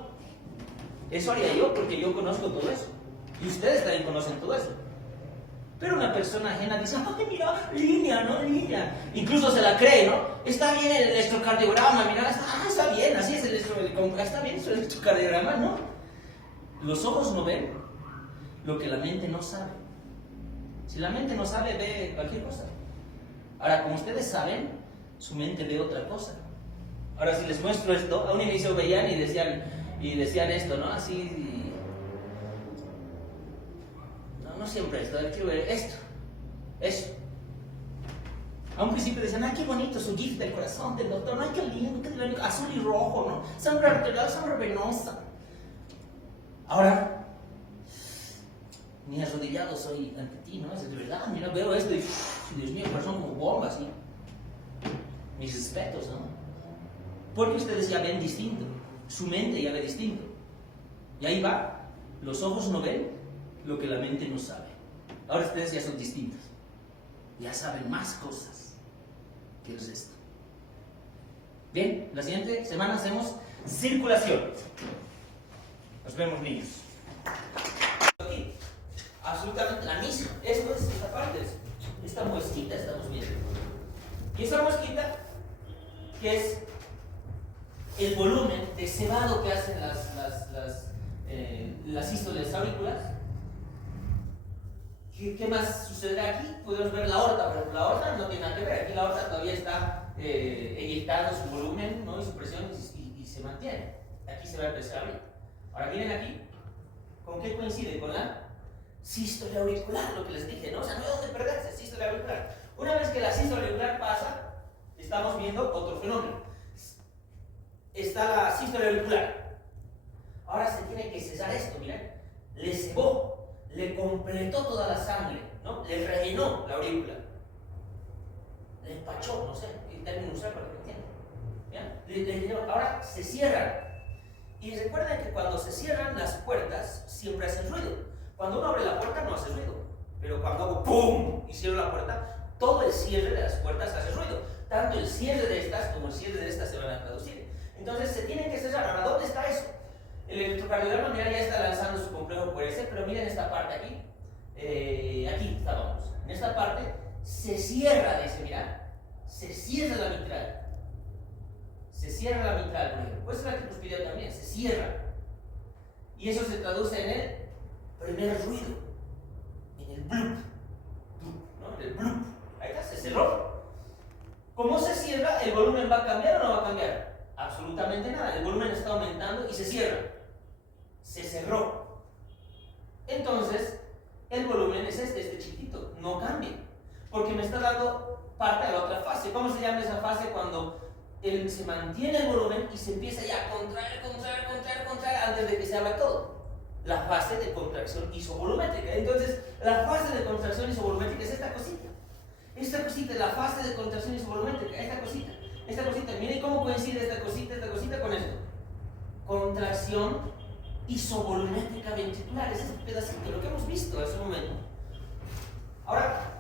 Eso haría yo porque yo conozco todo eso. Y ustedes también conocen todo eso. Pero una persona ajena dice, ay, mira, línea, ¿no? Línea. Incluso se la cree, ¿no? Está bien el electrocardiograma, mira, está bien, así es está bien el electrocardiograma, ¿no? Los ojos no ven lo que la mente no sabe. Si la mente no sabe, ve cualquier cosa. Ahora, como ustedes saben, su mente ve otra cosa. Ahora, si les muestro esto, a un inicio veían y decían esto, ¿no? Así... No siempre esto, quiero ver esto. Eso. A un principio decían, qué bonito su GIF del corazón del doctor, qué lindo, qué lindo, azul y rojo, ¿no? Sangre arterial, sangre venosa. Ahora, ni arrodillado soy ante ti, ¿no? Es de verdad, mira, veo esto y, Dios mío, el corazón como bombas, ¿no? Mis respetos, ¿no? Porque ustedes ya ven distinto, su mente ya ve distinto. Y ahí va, los ojos no ven lo que la mente no sabe. Ahora ustedes ya son distintos, ya saben más cosas que el resto. Bien, la siguiente semana hacemos Circulación. Nos vemos, niños. Aquí, absolutamente la misma. Esto es esta parte, esta muesquita estamos viendo. Y esa muesquita, que es el volumen de cebado que hacen las sístoles aurículas. ¿Qué más sucederá aquí? Podemos ver la aorta, pero la aorta no tiene nada que ver. Aquí la aorta todavía está eyectando su volumen, ¿no? Y su presión y se mantiene. Aquí se va a empezar a abrir. Ahora miren aquí, ¿con qué coincide? Con la sístole auricular, lo que les dije, ¿no? O sea, no hay dónde perderse, sístole auricular. Una vez que la sístole auricular pasa, estamos viendo otro fenómeno. Está la sístole auricular. Ahora se tiene que cesar esto, miren. Le cebó, le completó toda la sangre, ¿no? Le rellenó la aurícula. Le empachó, no sé, el término usar para que lo entiendan. Le llenó. Ahora se cierran. Y recuerden que cuando se cierran las puertas siempre hacen ruido. Cuando uno abre la puerta no hace ruido. Pero cuando hago ¡pum! Y cierro la puerta, todo el cierre de las puertas hace ruido. Tanto el cierre de estas como el cierre de estas se van a traducir. Entonces se tienen que cerrar. Ahora, ¿dónde está eso? El electrocardiograma, mira, ya está lanzando su complejo QRS, pero miren esta parte aquí. Aquí estábamos. En esta parte se cierra, dice, mira, se cierra la mitral. Se cierra la mitral, por ejemplo. Puede ser la tricuspidia también, se cierra. Y eso se traduce en el primer ruido, en el bloop, ¿no? En el bloop. Ahí está, se cerró. ¿Cómo se cierra? ¿El volumen va a cambiar o no va a cambiar? Absolutamente nada. El volumen está aumentando y se cierra. Se cerró. Entonces, el volumen es este chiquitito, no cambia. Porque me está dando parte de la otra fase. ¿Cómo se llama esa fase? Cuando se mantiene el volumen y se empieza ya a contraer antes de que se abra todo. La fase de contracción isovolumétrica. Entonces, la fase de contracción isovolumétrica es esta cosita. Esta cosita es la fase de contracción isovolumétrica. Esta cosita. Esta cosita. Miren cómo coincide esta cosita con esto. Contracción isovolumétrica ventricular. Ese es el pedacito, lo que hemos visto hace un momento. Ahora,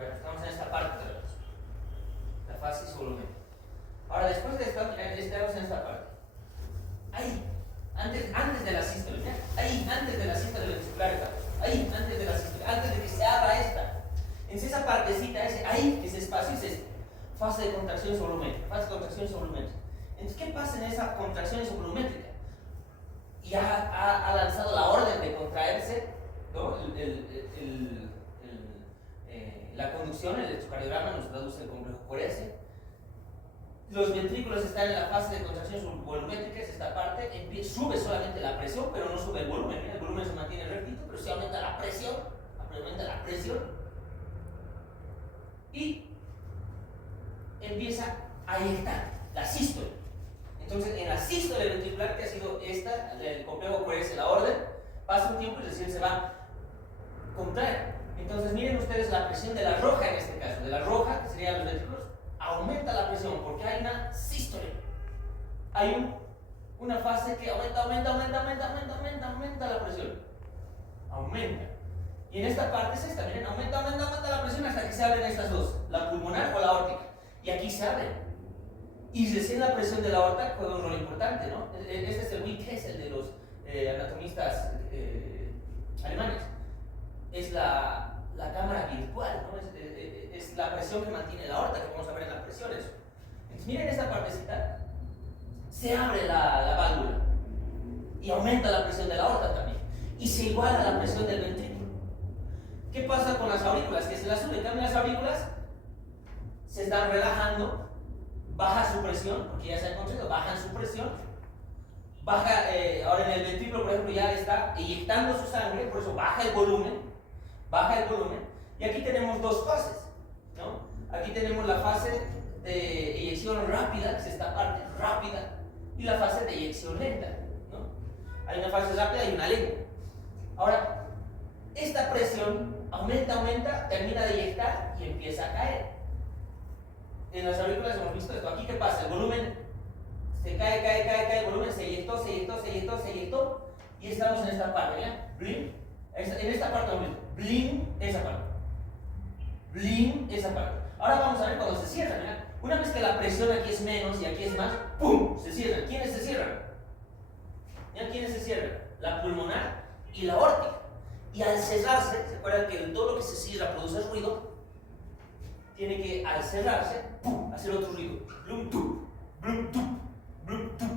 bueno, estamos en esta parte de la fase isovolumétrica. Ahora, después de esto, estamos en esta parte. Ahí, antes de la sístole, ¿ya? Ahí, antes de la sístole ventricular, ahí, antes de la sístole, antes de que se abra esta. En esa partecita, ahí, ese espacio es este. Fase de contracción isovolumétrica, fase de contracción isovolumétrica. Entonces, ¿qué pasa en esa contracción isovolumétrica? Ya ha lanzado la orden de contraerse, ¿no? La conducción, el electrocardiograma nos traduce el complejo QRS. Los ventrículos están en la fase de contracción volumétrica, es esta parte. Sube solamente la presión, pero no sube el volumen. El volumen se mantiene rectito, pero se aumenta la presión. Y empieza a eyectar la sístole. Entonces, en la sístole ventricular, que ha sido esta, el complejo QRS, la orden, pasa un tiempo y recién se va a contraer. Entonces miren ustedes la presión de la roja en este caso, de la roja, que serían los ventrículos, aumenta la presión porque hay una sístole. Hay una fase que aumenta la presión. Aumenta. Y en esta parte es esta, miren, aumenta la presión hasta que se abren estas dos, la pulmonar o la aórtica. Y aquí se abren. Y recién la presión de la aorta juega un rol importante, ¿no? Este es el Wickes, el de los anatomistas alemanes. Es la cámara virtual, ¿no? Es la presión que mantiene la aorta, que vamos a ver en las presiones. Entonces, miren esta partecita, se abre la válvula y aumenta la presión de la aorta también, y se iguala la presión del ventrículo. ¿Qué pasa con las aurículas? Que se las sube, también las aurículas se están relajando, baja su presión, porque ya se han contraído, bajan su presión, baja, ahora en el ventrículo, por ejemplo, ya está inyectando su sangre, por eso baja el volumen, y aquí tenemos dos fases, ¿no? Aquí tenemos la fase de eyección rápida, que es esta parte rápida, y la fase de eyección lenta, ¿no? Hay una fase rápida y una lenta. Ahora, esta presión aumenta, termina de eyectar y empieza a caer. En las aurículas hemos visto esto. Aquí, ¿qué pasa? El volumen se cae, el volumen se eyectó, y estamos en esta parte, ¿ya? Blim, en esta parte, blim, esa parte. Blim, esa parte. Ahora vamos a ver cuando se cierran, ¿ya? Una vez que la presión aquí es menos y aquí es más, ¡pum! Se cierran. ¿Quiénes se cierran? ¿Ya? ¿Quiénes se cierran? La pulmonar y la aórtica. Y al cerrarse, ¿se acuerdan que todo lo que se cierra produce ruido? Tiene que, al cerrarse, ¡pum!, hacer otro ruido. Blum, tup, blum, tup, blum, tup.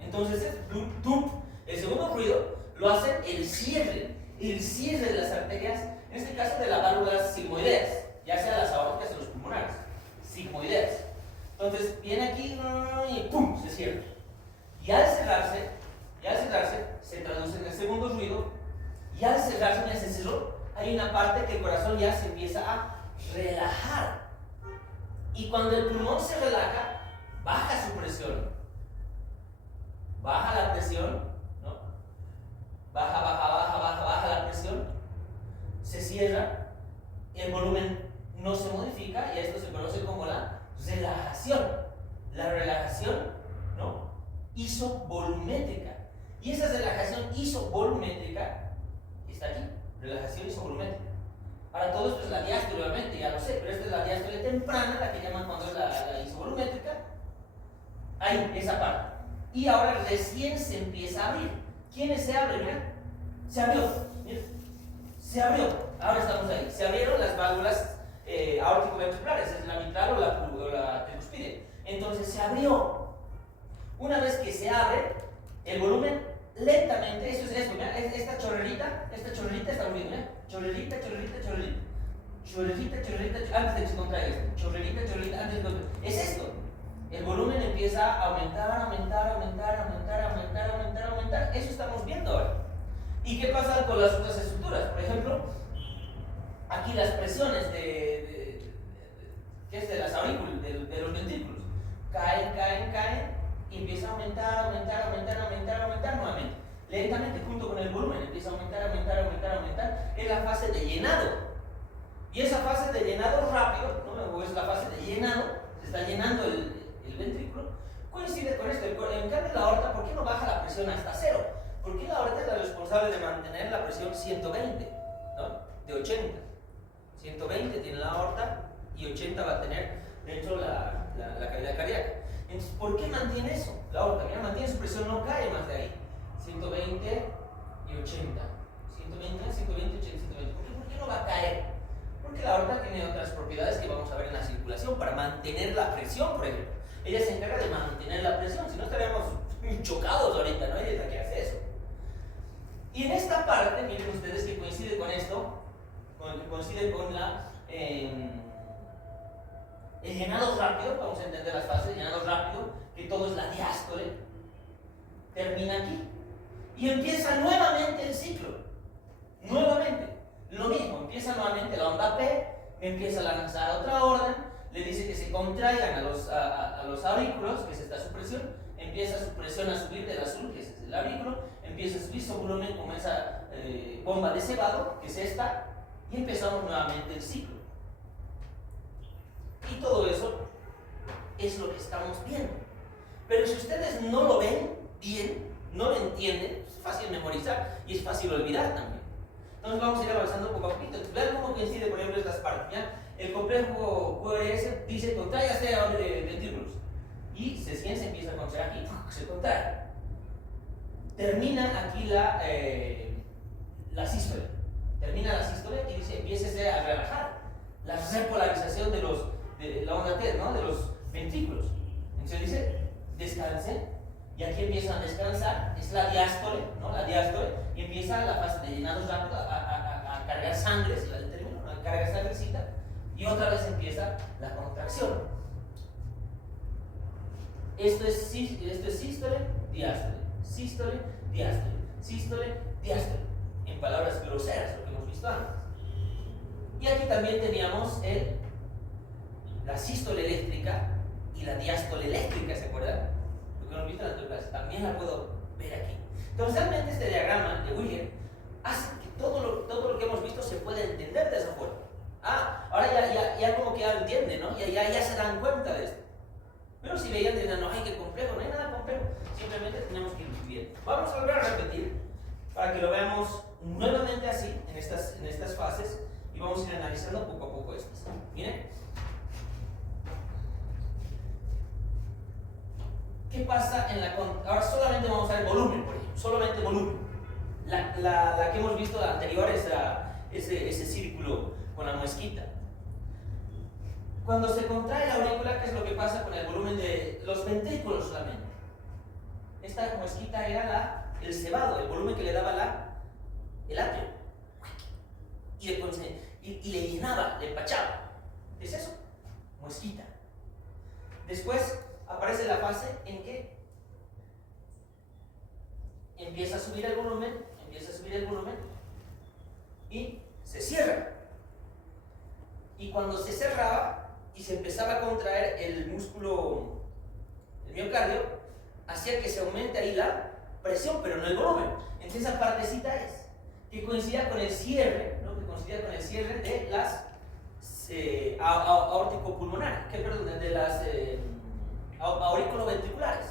Entonces es blum, tup. El segundo ruido lo hace el cierre de las arterias, en este caso de las válvulas sigmoideas, ya sea las aórticas o los pulmonares, sigmoideas. Entonces viene aquí y ¡pum!, se cierra. Y al cerrarse, se traduce en el segundo ruido, y al cerrarse, en ese cerro, hay una parte que el corazón ya se empieza a relajar. Y cuando el pulmón se relaja, baja su presión. Baja la presión, ¿no? Baja la presión. Se cierra, el volumen no se modifica, y esto se conoce como la relajación. La relajación, ¿no?, isovolumétrica. Y esa relajación isovolumétrica está aquí, relajación isovolumétrica. Para todo esto es la diástole, obviamente, ya lo sé, pero esta es la diástole temprana, la que llaman cuando es la isovolumétrica. Ahí, esa parte. Y ahora recién se empieza a abrir. ¿Quiénes se abren? Mira, se abrió. Mira, se abrió. Ahora estamos ahí. Se abrieron las válvulas aórtico-ventriculares, es la mitral o la tricúspide. Entonces se abrió. Una vez que se abre, el volumen lentamente, eso es esto, mira, esta chorrerita está moviendo, mira, chorrerita, antes de que se contraiga esto, chorrerita, antes de que se contraiga. Es esto. El volumen empieza a aumentar. Eso estamos viendo ahora. ¿Y qué pasa con las otras estructuras? Por ejemplo, aquí las presiones ¿qué es? De las aurículas, de los ventrículos. Caen, y empieza a aumentar nuevamente. Lentamente, junto con el volumen, empieza a aumentar. Es la fase de llenado. Y esa fase de llenado rápido, ¿no?, o es la fase de llenado, se está llenando el ventrículo, coincide con esto. En cambio, la aorta, ¿por qué no baja la presión hasta 0? Porque la aorta es la responsable de mantener la presión 120, ¿no?, de 80. 120 tiene la aorta y 80 va a tener dentro la cavidad cardíaca. Entonces, ¿por qué mantiene eso? La aorta, mira, mantiene su presión, no cae más de ahí. 120 y 80. 120, 80. ¿Por qué no va a caer? Porque la aorta tiene otras propiedades que vamos a ver en la circulación para mantener la presión, por ejemplo. Ella se encarga de mantener la presión, si no estaríamos chocados ahorita, ¿no? Ella es la que hace eso. Y en esta parte, miren ustedes que coincide con esto, coincide con el llenado rápido, vamos a entender las fases, el llenado rápido, que todo es la diástole, termina aquí. Y empieza nuevamente el ciclo. Nuevamente. Lo mismo, empieza nuevamente la onda P, empieza a lanzar a otra orden, le dice que se contraigan a los aurículos, que es esta su presión, empieza su presión a subir del azul, que es el aurículo, empieza a subir su volumen como esa bomba de cebado, que es esta, y empezamos nuevamente el ciclo. Y todo eso es lo que estamos viendo. Pero si ustedes no lo ven bien, no lo entienden, es fácil memorizar y es fácil olvidar también. Entonces vamos a ir avanzando poco a poquito. Vean cómo coincide, por ejemplo, estas partes. ¿Ya? El complejo QRS dice contráyase de ventrículos. Y se empieza a contraer aquí, se contrae. Termina aquí la sístole. Termina la sístole y dice empiece a relajar. La repolarización de la onda T, ¿no?, de los ventrículos. Entonces dice descansen. Y aquí empiezan a descansar, es la diástole, ¿no?, la diástole, y empieza la fase de llenado rápido a cargar sangre, si la determino, a cargar sangrecita, y otra vez empieza la contracción. Esto es sístole, diástole, sístole, diástole, sístole, diástole. En palabras groseras, lo que hemos visto antes. Y aquí también teníamos la sístole eléctrica y la diástole eléctrica, ¿se acuerdan? Lo que hemos visto en la anterior clase. También la puedo ver aquí. Entonces, realmente este diagrama de Wigner hace que todo lo que hemos visto se pueda entender de esa forma. Ahora ya como que ya lo entienden, ¿no? Ya se dan cuenta de esto. Pero si veían, dirían, no, ay, qué complejo, no hay nada complejo. Simplemente tenemos que ir viendo. Vamos a volver a repetir para que lo veamos nuevamente así, en estas fases, y vamos a ir analizando poco a poco estas. Miren. ¿Qué pasa en la... Ahora solamente vamos a ver volumen, por ejemplo. Solamente volumen. La que hemos visto anterior es ese círculo con la muesquita. Cuando se contrae la aurícula, ¿qué es lo que pasa con el volumen de los ventrículos solamente? Esta muesquita era el cebado, el volumen que le daba el atrio. Y le llenaba, le empachaba. ¿Qué es eso? Muesquita. Después aparece la fase en que empieza a subir el volumen y se cierra. Y cuando se cerraba y se empezaba a contraer el músculo, el miocardio, hacía que se aumente ahí la presión, pero no el volumen. Entonces esa partecita que coincidía con el cierre, ¿no? Que coincidía con el cierre de las aórtico-pulmonares, de las aurículo-ventriculares,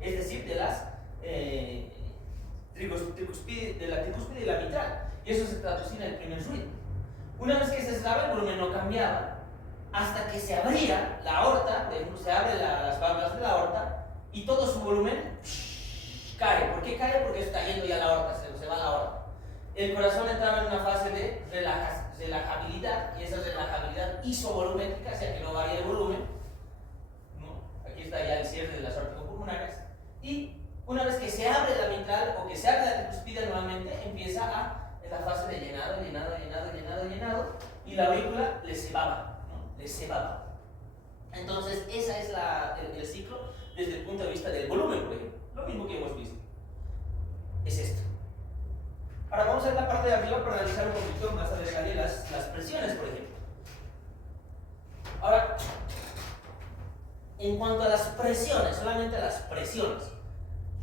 es decir, de las de la tricúspide y la mitral. Y eso se traducía en el primer ruido. Una vez que se cerraba, el volumen no cambiaba hasta que se abría la aorta, se abren las válvulas de la aorta y todo su volumen cae. ¿Por qué cae? Porque está yendo ya la aorta, se va la aorta. El corazón entraba en una fase de relajabilidad, y esa relajabilidad isovolumétrica, o sea que no varía el volumen, ¿no? Aquí está ya el cierre de las aórtico-pulmonares, y una vez que se abre la mitral o que se abre la tricuspide nuevamente, empieza la fase de llenado, y la aurícula le cebaba, ¿no? Le cebaba. Entonces, ese es el ciclo desde el punto de vista del volumen, por ejemplo. Lo mismo que hemos visto. Es esto. Ahora vamos a ver la parte de arriba para analizar un poquito más a detalle las presiones, por ejemplo. Ahora, en cuanto a las presiones, solamente las presiones,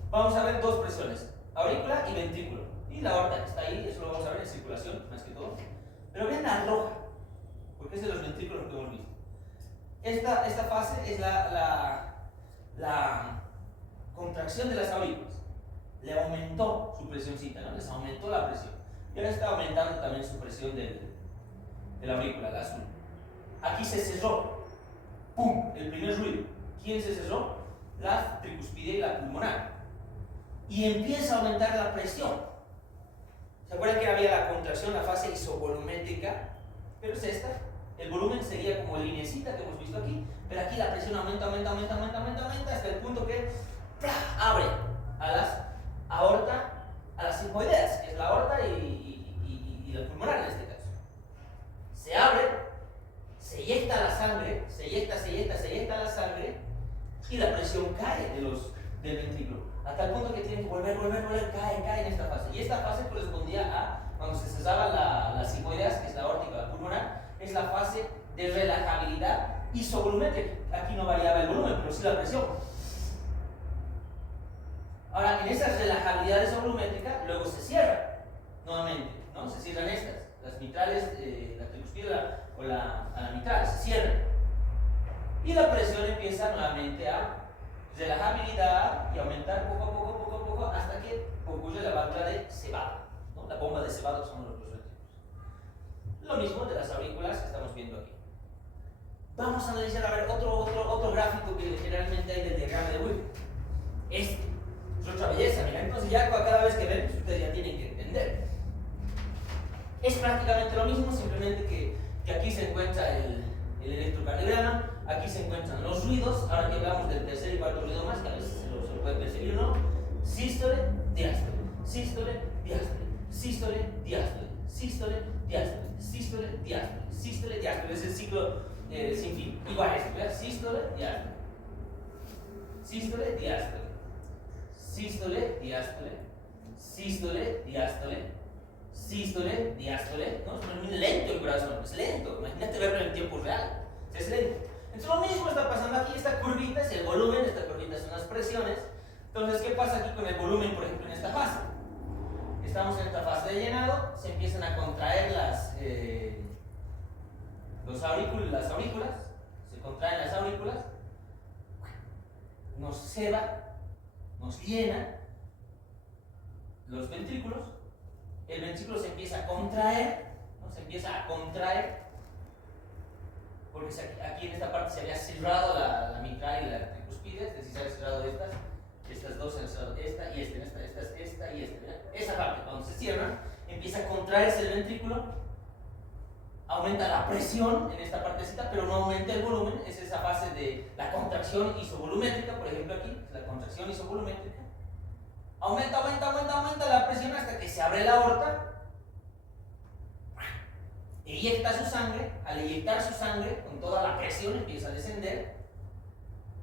vamos a ver dos presiones, aurícula y ventrículo. Y la aorta que está ahí, eso lo vamos a ver en circulación, más que todo. Pero vean la roja, porque es de los ventrículos que hemos visto. Esta fase es la contracción de las aurículas. Le aumentó su presioncita, ¿no? Les aumentó la presión. Y ahora está aumentando también su presión de la aurícula, la azul. Aquí se cerró. ¡Pum! El primer ruido. ¿Quién se cerró? La tricuspide y la pulmonar. Y empieza a aumentar la presión. ¿Se acuerdan que había la contracción, la fase isovolumétrica? Pero es esta. El volumen sería como lineecita que hemos visto aquí, pero aquí la presión aumenta hasta el punto que abre a las aorta, a las sigmoideas, que es la aorta y la pulmonar en este caso. Se abre, se eyecta la sangre, se eyecta la sangre y la presión cae del ventrículo. Hasta el punto que tiene que volver, cae en esta fase. Y esta fase correspondía a cuando se cesaban las sigmoideas, que es la aórtica y la pulmonar, es la fase de relajabilidad isovolumétrica. Aquí no variaba el volumen, pero sí la presión. Ahora, en esa relajabilidad isovolumétrica, luego se cierra nuevamente, ¿no? Se cierran estas, las mitrales, la tricuspide o a la mitral, se cierran. Y la presión empieza nuevamente a relajabilidad y aumentar poco a poco hasta que ocurre la válvula de cebado, ¿no? La bomba de cebado son los ventrículos. Lo mismo de las aurículas que estamos viendo aquí. Vamos a analizar, a ver, otro gráfico que generalmente hay del diagrama de Wigner. Este es otra belleza, mira. Entonces ya cada vez que ven, ustedes ya tienen que entender. Es prácticamente lo mismo, simplemente que aquí se encuentra el electrocardiograma, aquí se encuentran los ruidos. Ahora que hablamos del tercer y cuarto ruido más, que a veces se lo puede percibir o no. Sístole, diástole, sístole, diástole, sístole, diástole, sístole, diástole, sístole, diástole, sístole, diástole. Es el ciclo sin fin. Igual esto, ¿verdad? Sístole, diástole, sístole, diástole, sístole, diástole, sístole, diástole, sístole, diástole, ¿no? Es muy lento el corazón, es lento, imagínate verlo en tiempo real, es lento. Entonces lo mismo está pasando aquí, esta curvita es el volumen, esta curvita son las presiones. Entonces, ¿qué pasa aquí con el volumen, por ejemplo, en esta fase? Estamos en esta fase de llenado, se empiezan a contraer las aurículas, se contraen las aurículas, nos ceba, nos llena los ventrículos, el ventrículo se empieza a contraer, ¿no? Se empieza a contraer, porque aquí en esta parte se había cerrado la mitral y la tricuspidia, es decir, se había cerrado estas dos, se han cerrado esta y esta y esta. Esa parte, cuando se cierra, empieza a contraerse el ventrículo, aumenta la presión en esta partecita, pero no aumenta el volumen, es esa fase de la contracción isovolumétrica, por ejemplo aquí, la contracción isovolumétrica. Aumenta la presión hasta que se abre la aorta, eyecta su sangre, al eyectar su sangre, con toda la presión empieza a descender,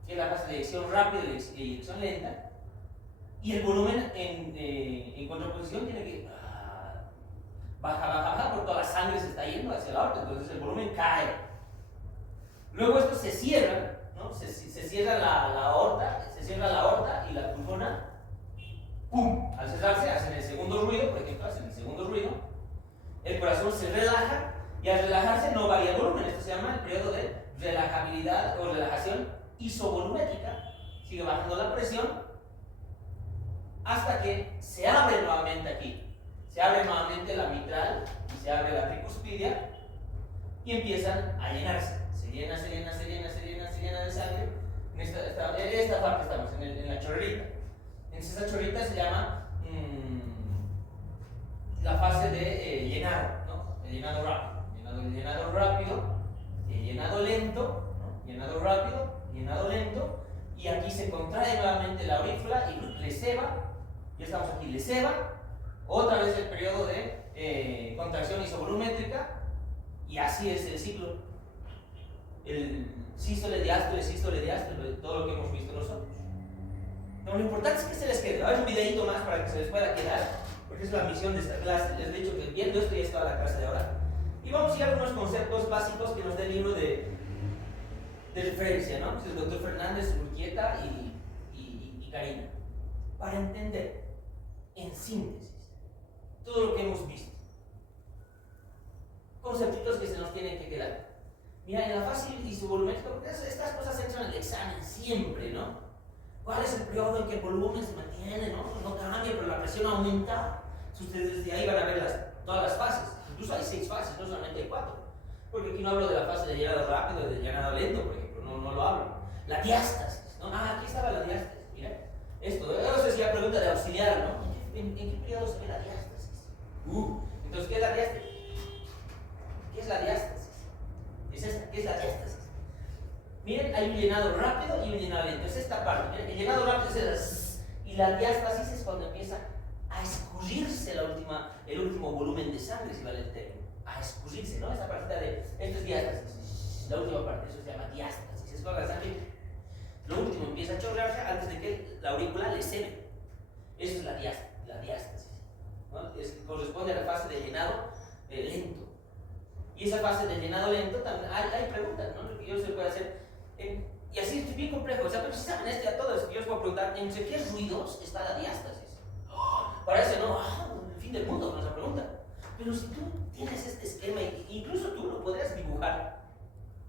que es la fase de eyección rápida y de eyección lenta, y el volumen en contraposición tiene que baja, porque toda la sangre se está yendo hacia la aorta, entonces el volumen cae. Luego esto se cierra, ¿no? Se cierra la aorta, y la pulmona, ¡pum! Al cerrarse hacen el segundo ruido, por ejemplo, el corazón se relaja, y al relajarse no varía el volumen. Esto se llama el periodo de relajabilidad o relajación isovolumétrica. Sigue bajando la presión hasta que se abre nuevamente aquí. Se abre nuevamente la mitral y se abre la tricuspidia y empiezan a llenarse. Se llena de sangre. En esta parte estamos, en la chorrita. Entonces esa chorrita se llama la fase de llenado, ¿no? El llenado rápido. Llenado rápido, llenado lento, ¿no? Llenado rápido, llenado lento, y aquí se contrae nuevamente la aurícula y le ceba, ya estamos aquí, le ceba, otra vez el periodo de contracción isovolumétrica, y así es el ciclo. El sístole, diástole, todo lo que hemos visto nosotros. No, lo importante es que se les quede. Hay un videito más para que se les pueda quedar, porque es la misión de esta clase. Les he dicho que viendo esto ya es toda la clase de ahora. Y vamos a ir a algunos conceptos básicos que nos da el libro de referencia, ¿no? Es el doctor Fernández, Urquieta y Karina. Para entender, en síntesis, todo lo que hemos visto. Conceptitos que se nos tienen que quedar. Mira, en la fase isovolumétrica, porque estas cosas entran en el examen siempre, ¿no? ¿Cuál es el periodo en que el volumen se mantiene, no cambia, pero la presión aumenta? Si ustedes desde ahí van a ver todas las fases. Incluso hay 6 fases, no solamente hay 4. Porque aquí no hablo de la fase de llenado rápido, de llenado lento, por ejemplo, no lo hablo. La diástasis, ¿no? Aquí estaba la diástasis, mira. Eso es la pregunta de auxiliar, ¿no? ¿En qué periodo se ve la diástasis? Entonces, ¿qué es la diástasis? ¿Qué es la diástasis? Es esta, ¿qué es la diástasis? Miren, hay un llenado rápido y un llenado lento. Es esta parte, miren, el llenado rápido es y la diástasis es cuando empieza a escurrirse el último volumen de sangre, si vale el término. A escurrirse, ¿no? Esa partita de, esto es diástasis, la última parte, eso se llama diástasis. Es cuando la sangre, lo último empieza a chorrearse antes de que la aurícula le cede. Eso es la diástasis, ¿no? Corresponde a la fase de llenado lento. Y esa fase de llenado lento, también hay preguntas, ¿no? Que yo se puede hacer, y así es bien complejo. O sea, pero si saben a todos, yo os voy a preguntar, ¿entre qué ruidos está la diástasis? Parece, ¿no? El fin del mundo con esa pregunta. Pero si tú tienes este esquema, incluso tú lo podrías dibujar.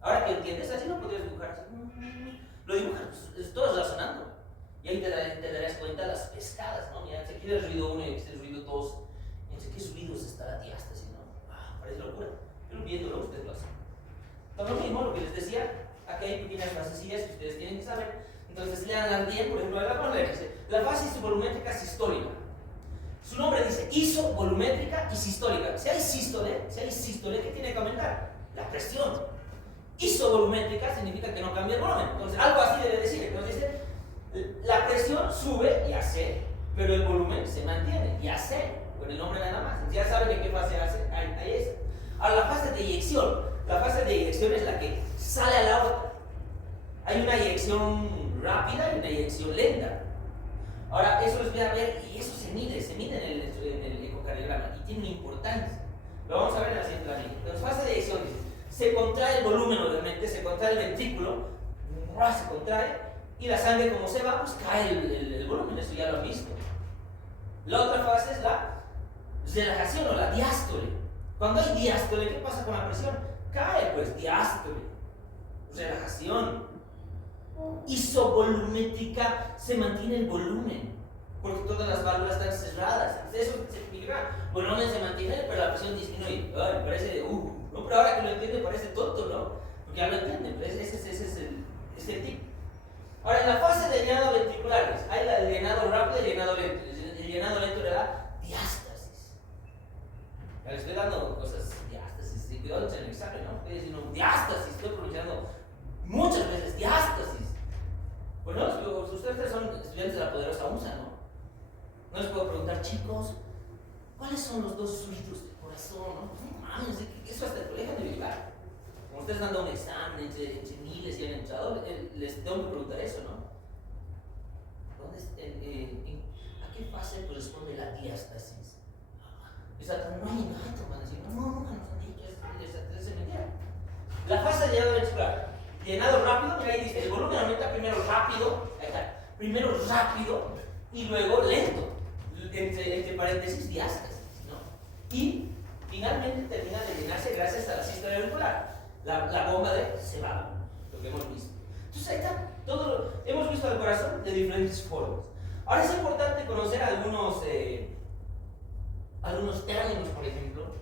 Ahora que entiendes, así lo podrías dibujar. Lo dibujas, todo razonando. Y ahí te darás cuenta de las pescadas, ¿no? Mira, si aquí el ruido 1 y aquí el ruido 2, ¿entre qué ruidos está la diástasis, no? Parece locura. Pero viéndolo, ustedes lo hacen. Entonces, lo mismo, lo que les decía, aquí hay pequeñas frasecillas que ustedes tienen que saber. Entonces, leanlas bien, por ejemplo, la fase isovolumétrica sistólica. Su nombre dice isovolumétrica y sistólica. Si hay sístole, ¿qué tiene que aumentar? La presión. Isovolumétrica significa que no cambia el volumen. Entonces, algo así debe decir. Entonces dice, la presión sube, ya sé, pero el volumen se mantiene, ya sé, con el nombre nada más. Entonces, ya saben en qué fase hay esa. Ahora, la fase de eyección. La fase de eyección es la que sale a la aorta. Hay una eyección rápida y una eyección lenta. Ahora, eso les voy a ver, y eso se mide en el ecocardiograma, y tiene importancia. Lo vamos a ver en la siguiente línea. Entonces, fase de eyección, se contrae el volumen, obviamente, se contrae el ventrículo, se contrae, y la sangre, como se va, pues cae el volumen, eso ya lo han visto. La otra fase es la relajación o la diástole. Cuando hay diástole, ¿qué pasa con la presión? Cae, pues, diástole, relajación. Isovolumétrica, se mantiene el volumen, porque todas las válvulas están cerradas. Eso significa, volumen se mantiene, pero la presión disminuye. Ay, parece, no, pero ahora que lo entiende parece tonto, ¿no? Porque ya lo entiende, pero ese es el tip. Ahora, en la fase de llenado ventriculares, hay el llenado rápido y el llenado lento. El llenado lento le da diástasis. Ya le estoy dando cosas, diástasis, cuidado en el examen, ¿no? Estoy diciendo diástasis, estoy pronunciando muchas veces diástasis. Bueno, ustedes son estudiantes de la poderosa USA, ¿no? No les puedo preguntar, chicos, ¿cuáles son los dos fluidos del corazón? No mames, eso hasta el colegio debe llegar. Como ustedes dando un examen entre miles y han entrado, les tengo que preguntar eso, ¿no? ¿A qué fase corresponde la diástasis? O sea, no hay nada, van a decir, no, nunca nos han dicho, es mentira. La fase de llenado ventricular. Llenado rápido, mira ahí dice, el volumen aumenta primero rápido, ahí está, primero rápido y luego lento, entre paréntesis diástasis, ¿no? Y finalmente termina de llenarse gracias a la sístole auricular, la bomba de Sebago, lo que hemos visto. Entonces ahí está, hemos visto el corazón de diferentes formas. Ahora es importante conocer algunos términos, por ejemplo.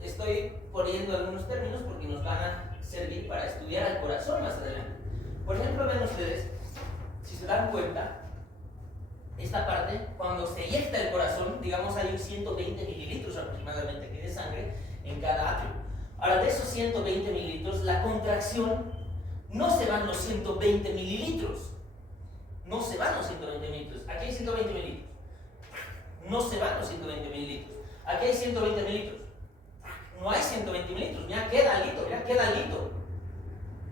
Estoy poniendo algunos términos porque nos van a servir para estudiar al corazón más adelante. Por ejemplo, ven ustedes, si se dan cuenta, esta parte, cuando se eyecta el corazón, digamos hay 120 mililitros aproximadamente que de sangre en cada atrio. Ahora, de esos 120 mililitros, la contracción no se van los 120 mililitros. No se van los 120 mililitros. Aquí hay 120 mililitros. No se van los 120 mililitros. Aquí hay 120 mililitros. No hay 120 mililitros, mira, queda alguito,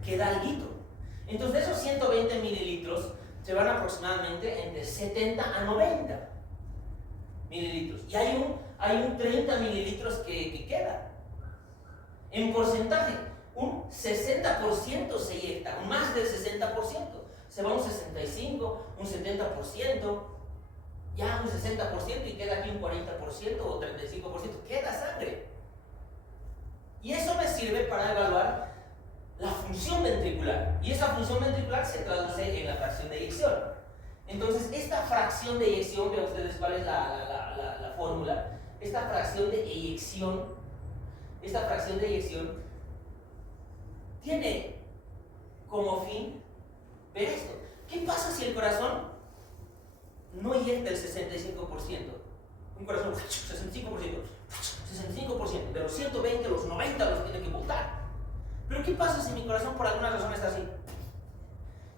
queda alguito. Entonces, de esos 120 mililitros se van aproximadamente entre 70 a 90 mililitros. Y hay un 30 mililitros que queda. En porcentaje, un 60% se eyecta, más del 60%. Se va un 65, un 70%, ya un 60% y queda aquí un 40% o 35%. Queda sangre. Y eso me sirve para evaluar la función ventricular. Y esa función ventricular se traduce en la fracción de eyección. Entonces, esta fracción de eyección, vean ustedes cuál es la fórmula. Esta fracción de eyección tiene como fin ver esto. ¿Qué pasa si el corazón no eyecta el 65%? Un corazón, 65%. 65%, de los 120, los 90 los tiene que botar. Pero ¿qué pasa si mi corazón por alguna razón está así?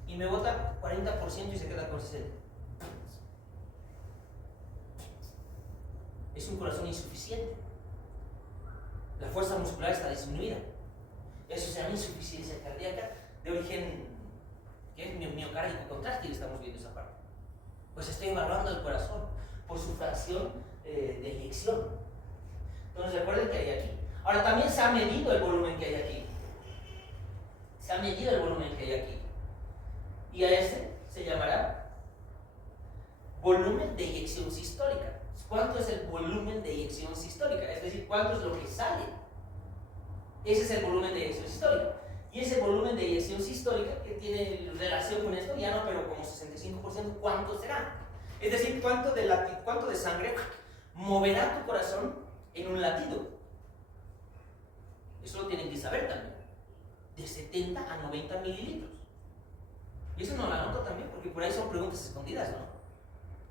Y me bota 40% y se queda con 60%. Es un corazón insuficiente. La fuerza muscular está disminuida. Eso se llama insuficiencia cardíaca de origen, que es miocárdico contráctil, estamos viendo esa parte. Pues estoy evaluando el corazón por su fracción de eyección. Entonces recuerden que hay aquí. Ahora también se ha medido el volumen que hay aquí. Y a ese se llamará volumen de eyección sistólica. ¿Cuánto es el volumen de eyección sistólica? Es decir, ¿cuánto es lo que sale? Ese es el volumen de eyección sistólica. Y ese volumen de eyección sistólica, que tiene relación con esto, ya no, pero como 65%, ¿cuánto será? Es decir, ¿cuánto de sangre moverá tu corazón en un latido? Eso lo tienen que saber también. De 70 a 90 mililitros. Y eso no lo anoto también, porque por ahí son preguntas escondidas, ¿no?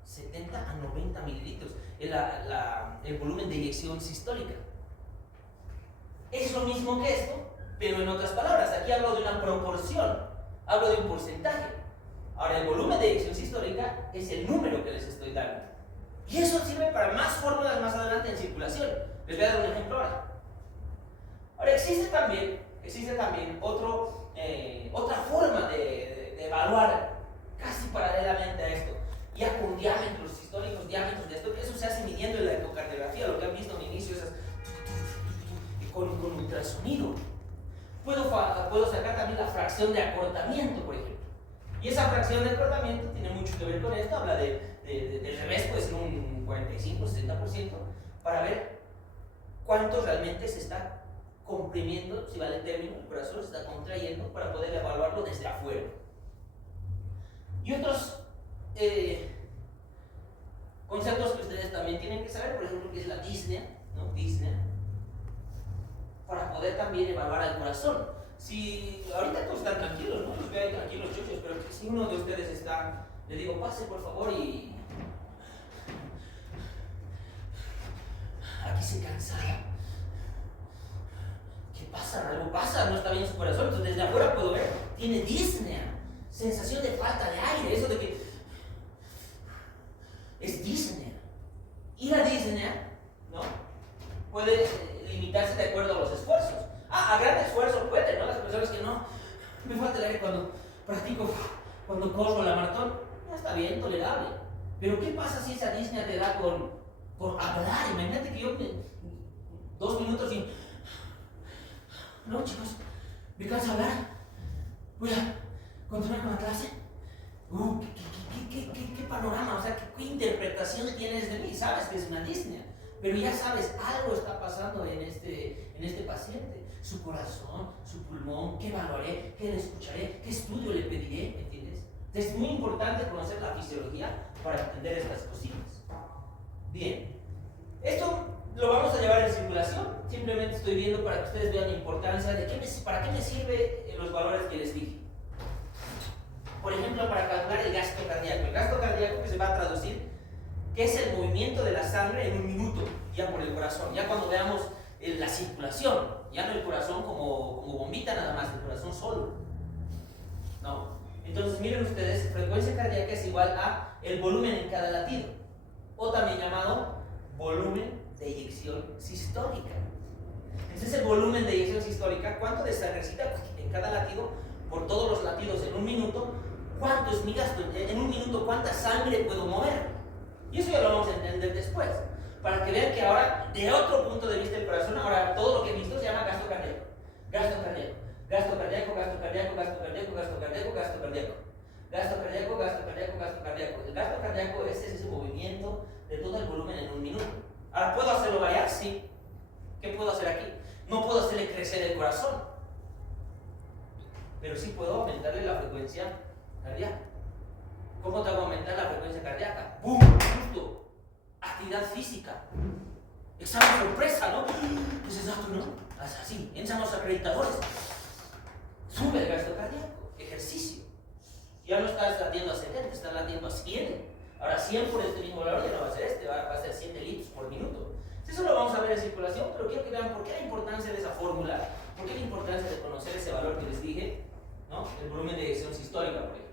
70 a 90 mililitros es el volumen de eyección sistólica. Es lo mismo que esto, pero en otras palabras. Aquí hablo de una proporción, hablo de un porcentaje. Ahora, el volumen de eyección sistólica es el número que les estoy dando. Y eso sirve para más fórmulas más adelante en circulación. Les voy a dar un ejemplo ahora. Ahora, existe también otra forma de evaluar casi paralelamente a esto. ¿Y a también la fracción de acortamiento, por ejemplo. Y esa fracción de acortamiento tiene mucho que ver con esto, habla del revés, puede ser un 45, 60%, para ver cuánto realmente se está comprimiendo, si vale el término, el corazón se está contrayendo, para poder evaluarlo desde afuera. Y otros conceptos que ustedes también tienen que saber, por ejemplo, que es la disnea, ¿no? Disnea, para poder también evaluar al corazón. Si ahorita todos están tranquilos, ¿no? Los veo ahí tranquilos, chuchos, pero si uno de ustedes está, le digo, pase por favor y aquí se cansa. ¿Qué pasa? Algo pasa, no está bien su corazón. Entonces desde afuera puedo ver, tiene disnea, sensación de falta de aire, eso de que es disnea. Y la disnea, ¿no? Puede limitarse de acuerdo a los esfuerzos. A gran esfuerzo puede, ¿no? Las personas que no, me falta el aire cuando practico, cuando corro la maratón, ya está bien, tolerable. Pero ¿qué pasa si esa disnea te da por hablar? Imagínate que yo 2 minutos y... No, chicos, me cansa hablar. Voy a continuar con la clase. ¿Qué panorama? O sea, ¿qué interpretación tienes de mí? Sabes que es una disnea, pero ya sabes, algo está pasando en este paciente. Su corazón, su pulmón, qué evaluaré, qué le escucharé, qué estudio le pediré, ¿me entiendes? Es muy importante conocer la fisiología para entender estas cositas. Bien, esto lo vamos a llevar en circulación. Simplemente estoy viendo para que ustedes vean la importancia de para qué me sirve los valores que les dije. Por ejemplo, para calcular el gasto cardíaco. El gasto cardíaco que se va a traducir, que es el movimiento de la sangre en un minuto, ya por el corazón. Ya cuando veamos la circulación, ya no el corazón como bombita nada más, el corazón solo. No. Entonces miren ustedes, frecuencia cardíaca es igual a el volumen en cada latido, o también llamado volumen de eyección sistólica. Entonces el volumen de eyección sistólica, ¿cuánto de sangrecita en cada latido? Por todos los latidos en un minuto, ¿cuánto es mi gasto? En un minuto, ¿cuánta sangre puedo mover? Y eso ya lo vamos a entender después, para que vean que ahora, de otro punto de vista del corazón, ahora todo lo que he visto se llama gasto cardíaco. Gasto cardíaco, gasto cardíaco, gasto cardíaco, gasto cardíaco, gasto cardíaco, gasto cardíaco. Gasto cardíaco, gasto cardíaco, gasto cardíaco. El gasto cardíaco es ese movimiento de todo el volumen en un minuto. Ahora, ¿puedo hacerlo variar? Sí. ¿Qué puedo hacer aquí? No puedo hacerle crecer el corazón, pero sí puedo aumentarle la frecuencia cardíaca. ¿Cómo te hago aumentar la frecuencia cardíaca? ¡Bum! Justo. Actividad física. Examen sorpresa, ¿no? Pues exacto, ¿no? Así, entran los acreditadores. Sube el gasto cardíaco. Ejercicio. Ya no estás latiendo a 70, estás latiendo a 100. Ahora 100 por este mismo valor ya no va a ser va a ser 100 litros por minuto. Eso lo vamos a ver en circulación, pero quiero que vean por qué la importancia de esa fórmula, por qué la importancia de conocer ese valor que les dije, ¿no? El volumen de eyección sistólica, por ejemplo.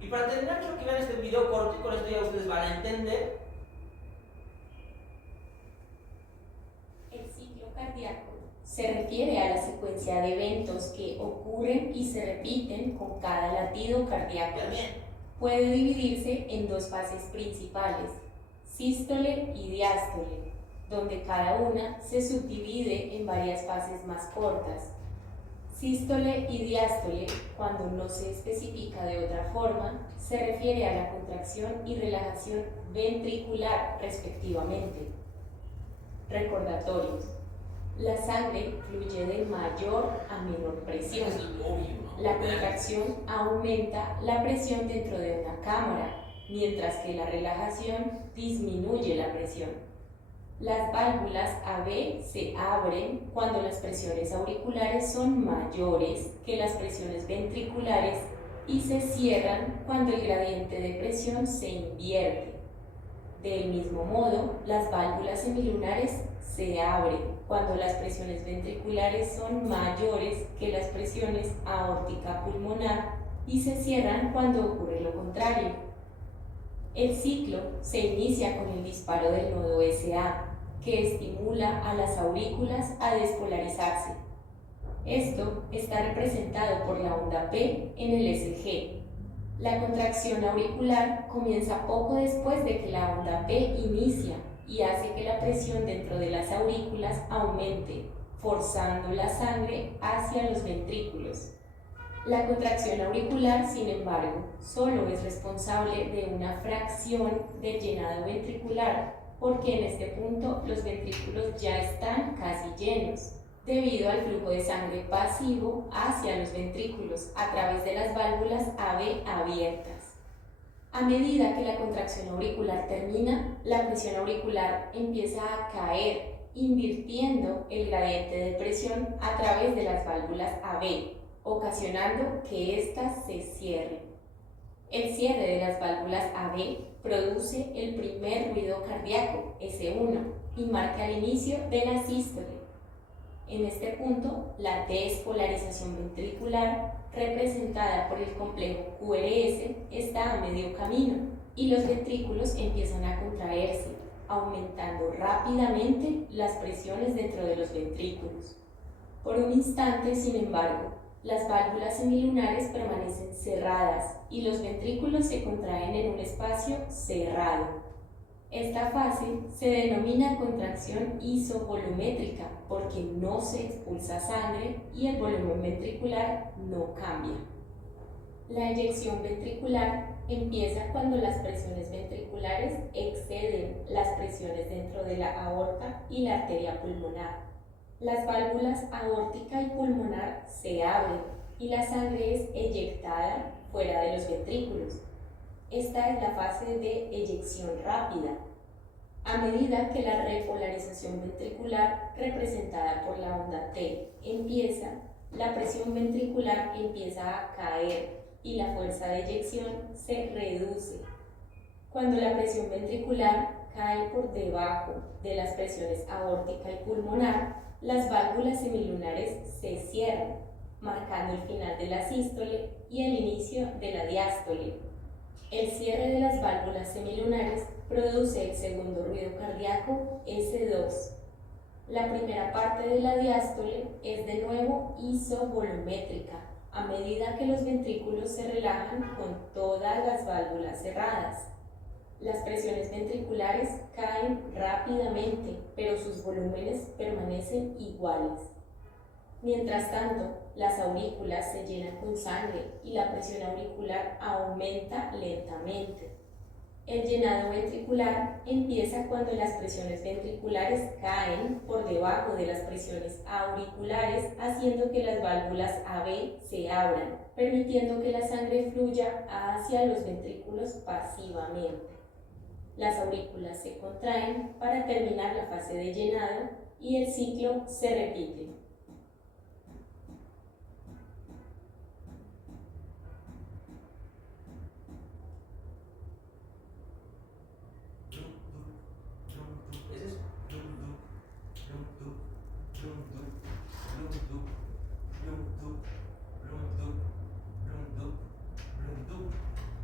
Y para terminar, quiero que vean este video corto y con esto ya ustedes van a entender. El ciclo cardíaco se refiere a la secuencia de eventos que ocurren y se repiten con cada latido cardíaco. Bien. Puede dividirse en 2 fases principales, sístole y diástole, donde cada una se subdivide en varias fases más cortas. Sístole y diástole, cuando no se especifica de otra forma, se refiere a la contracción y relajación ventricular respectivamente. Recordatorios. La sangre fluye de mayor a menor presión. La contracción aumenta la presión dentro de una cámara, mientras que la relajación disminuye la presión. Las válvulas AB se abren cuando las presiones auriculares son mayores que las presiones ventriculares y se cierran cuando el gradiente de presión se invierte. Del mismo modo, las válvulas semilunares se abren cuando las presiones ventriculares son mayores que las presiones aórtica pulmonar y se cierran cuando ocurre lo contrario. El ciclo se inicia con el disparo del nodo SA, que estimula a las aurículas a despolarizarse. Esto está representado por la onda P en el SG. La contracción auricular comienza poco después de que la onda P inicia y hace que la presión dentro de las aurículas aumente, forzando la sangre hacia los ventrículos. La contracción auricular, sin embargo, solo es responsable de una fracción del llenado ventricular, porque en este punto los ventrículos ya están casi llenos, debido al flujo de sangre pasivo hacia los ventrículos a través de las válvulas AB abiertas. A medida que la contracción auricular termina, la presión auricular empieza a caer, invirtiendo el gradiente de presión a través de las válvulas AB, ocasionando que éstas se cierren. El cierre de las válvulas AB produce el primer ruido cardíaco, S1, y marca el inicio de la sístole. En este punto, la despolarización ventricular, representada por el complejo QRS, está a medio camino y los ventrículos empiezan a contraerse, aumentando rápidamente las presiones dentro de los ventrículos. Por un instante, sin embargo, las válvulas semilunares permanecen cerradas y los ventrículos se contraen en un espacio cerrado. Esta fase se denomina contracción isovolumétrica porque no se expulsa sangre y el volumen ventricular no cambia. La eyección ventricular empieza cuando las presiones ventriculares exceden las presiones dentro de la aorta y la arteria pulmonar. Las válvulas aórtica y pulmonar se abren y la sangre es eyectada fuera de los ventrículos. Esta es la fase de eyección rápida. A medida que la repolarización ventricular, representada por la onda T, empieza, la presión ventricular empieza a caer y la fuerza de eyección se reduce. Cuando la presión ventricular cae por debajo de las presiones aórtica y pulmonar, las válvulas semilunares se cierran, marcando el final de la sístole y el inicio de la diástole. El cierre de las válvulas semilunares produce el segundo ruido cardíaco, S2. La primera parte de la diástole es de nuevo isovolumétrica, a medida que los ventrículos se relajan con todas las válvulas cerradas. Las presiones ventriculares caen rápidamente, pero sus volúmenes permanecen iguales. Mientras tanto, las aurículas se llenan con sangre y la presión auricular aumenta lentamente. El llenado ventricular empieza cuando las presiones ventriculares caen por debajo de las presiones auriculares, haciendo que las válvulas AB se abran, permitiendo que la sangre fluya hacia los ventrículos pasivamente. Las aurículas se contraen para terminar la fase de llenado y el ciclo se repite.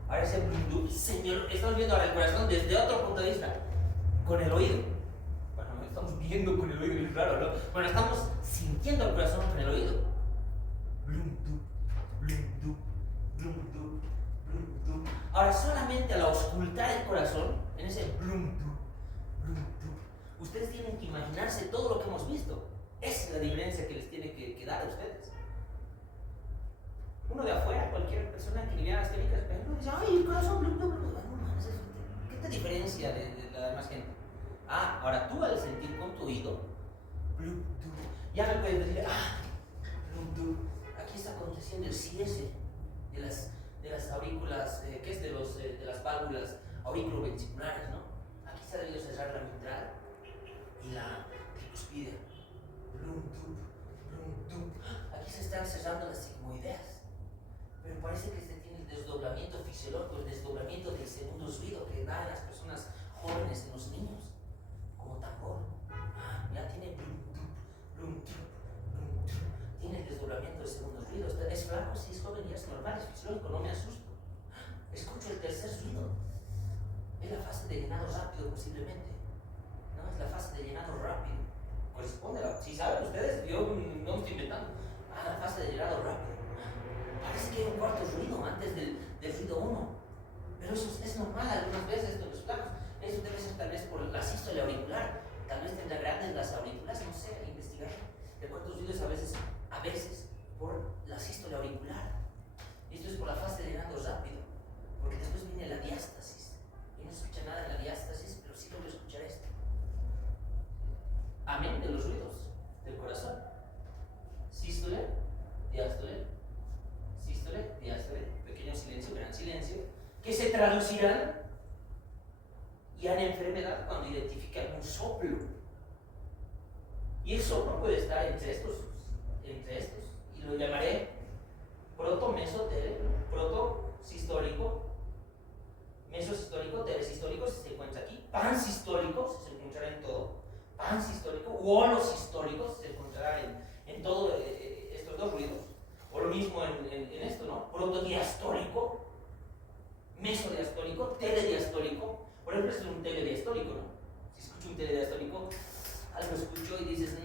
Ahora ese blum, señor, estamos viendo ahora el corazón desde otro punto de vista, con el oído. Bueno, no estamos viendo con el oído, es raro, ¿no? Bueno, estamos sintiendo el corazón con el oído. Ahora, solamente al auscultar el corazón, en ese ustedes tienen que imaginarse todo lo que hemos visto. Esa es la diferencia que les tiene que dar a ustedes. Uno de afuera, cualquier persona que ni vea las técnicas, dice, ay, el corazón, ¿qué te diferencia de la demás gente? Ah, ahora tú al sentir con tu oído, ya me puedes decir, aquí está aconteciendo el cierre de las aurículas, que es de las válvulas auriculoventriculares, ¿no? Aquí se ha debido cerrar la mitral y la tricuspide. Aquí se están cerrando las sigmoideas. Pero parece que se tiene el desdoblamiento fisiológico, el desdoblamiento del segundo ruido que da en las personas jóvenes, en los niños, como tambor. Ya tiene tiene el desdoblamiento del segundo ruido. Es flaco, sí, es joven y es normal, es fisiológico, no me asusto. Escucho el tercer ruido. Es la fase de llenado rápido, posiblemente. ¿No? Es la fase de llenado rápido. Corresponde a si saben ustedes, yo no estoy inventando. La fase de llenado rápido. Parece que hay un cuarto ruido antes del ruido 1. Pero eso es normal algunas veces de los flacos. Eso debe ser tal vez por la sístole auricular. Tal vez tendrá grandes las aurículas, no sé, investigar. El cuarto ruido es a veces por la sístole auricular. traducirán ya en enfermedad cuando identifican un soplo. Y el soplo puede estar entre estos, y lo llamaré proto-mesosistólico, mesosistólico, telesistólico, si se encuentra aquí, pansistólico, si se encontrará en todo, pansistólico, u holosistólico, si se encontrará en todos estos dos ruidos, o lo mismo en esto, ¿no? Protodiastólico, mesodiastólico, telediastólico. Por ejemplo, este es un telediastólico, ¿no? Si escucho un telediastólico, algo escucho y dices,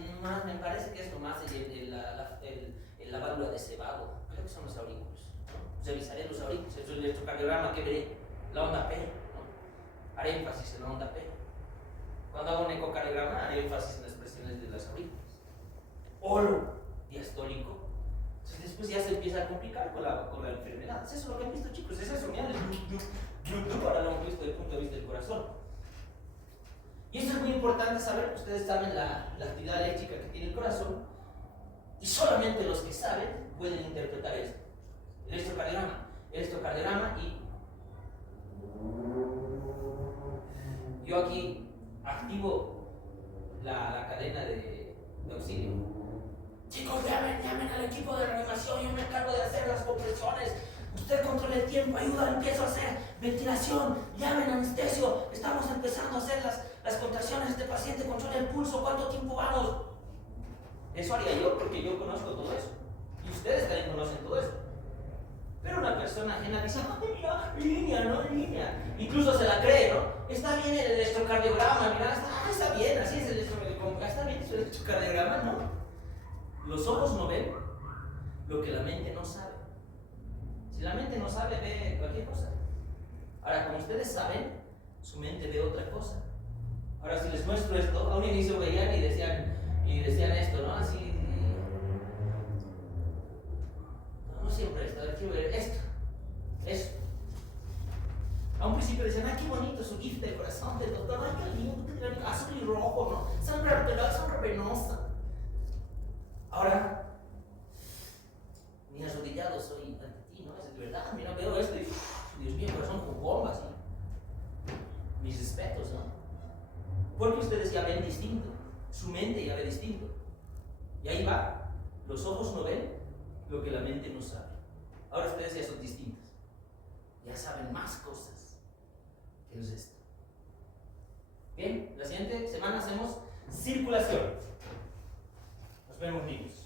me parece que esto más la válvula de Sebago, creo que son los aurículos, ¿no? Revisaré los aurículos, el electrocardiograma que veré, la onda P, ¿no? Haré énfasis en la onda P. Cuando hago un ecocardiograma, haré énfasis en las presiones de las aurículas. Holodiastólico. Entonces después ya se empieza a complicar con la enfermedad. ¿Es eso lo que han visto, chicos? ¿Es eso? Mira, ahora lo hemos visto desde el punto de vista del corazón. Y esto es muy importante saber, ustedes saben la actividad eléctrica que tiene el corazón, y solamente los que saben pueden interpretar esto. El electrocardiograma y yo aquí activo la cadena de auxilio. Chicos, llamen al equipo de reanimación, yo me encargo de hacer las compresiones. Usted controla el tiempo, ayuda, empiezo a hacer ventilación, llamen anestesio, estamos empezando a hacer las contracciones de este paciente, controla el pulso, ¿cuánto tiempo vamos? Eso haría yo porque yo conozco todo eso. Y ustedes también conocen todo eso. Pero una persona ajena dice, mira, en línea, ¿no? En línea. Incluso se la cree, ¿no? Está bien el electrocardiograma, mira, está bien, así es el electrocardiograma, está bien el electrocardiograma, ¿no? Los ojos no ven lo que la mente no sabe. Si la mente no sabe, ve cualquier cosa. Ahora, como ustedes saben, su mente ve otra cosa. Ahora, si les muestro esto, a un inicio veían y decían esto, ¿no? Así. No siempre esto, quiero ver esto. Eso. A un principio decían, qué bonito su GIF del corazón del doctor, qué lindo, azul y rojo, ¿no? Sangre venosa. Ahora, ni arrodillado soy ante ti, ¿no? Es de verdad, mira, veo esto y, Dios mío, corazón con bombas, ¿no? Mis respetos, ¿no? Porque ustedes ya ven distinto, su mente ya ve distinto. Y ahí va, los ojos no ven lo que la mente no sabe. Ahora ustedes ya son distintos, ya saben más cosas que es esto. Bien, la siguiente semana hacemos circulación. Nos vemos, niños.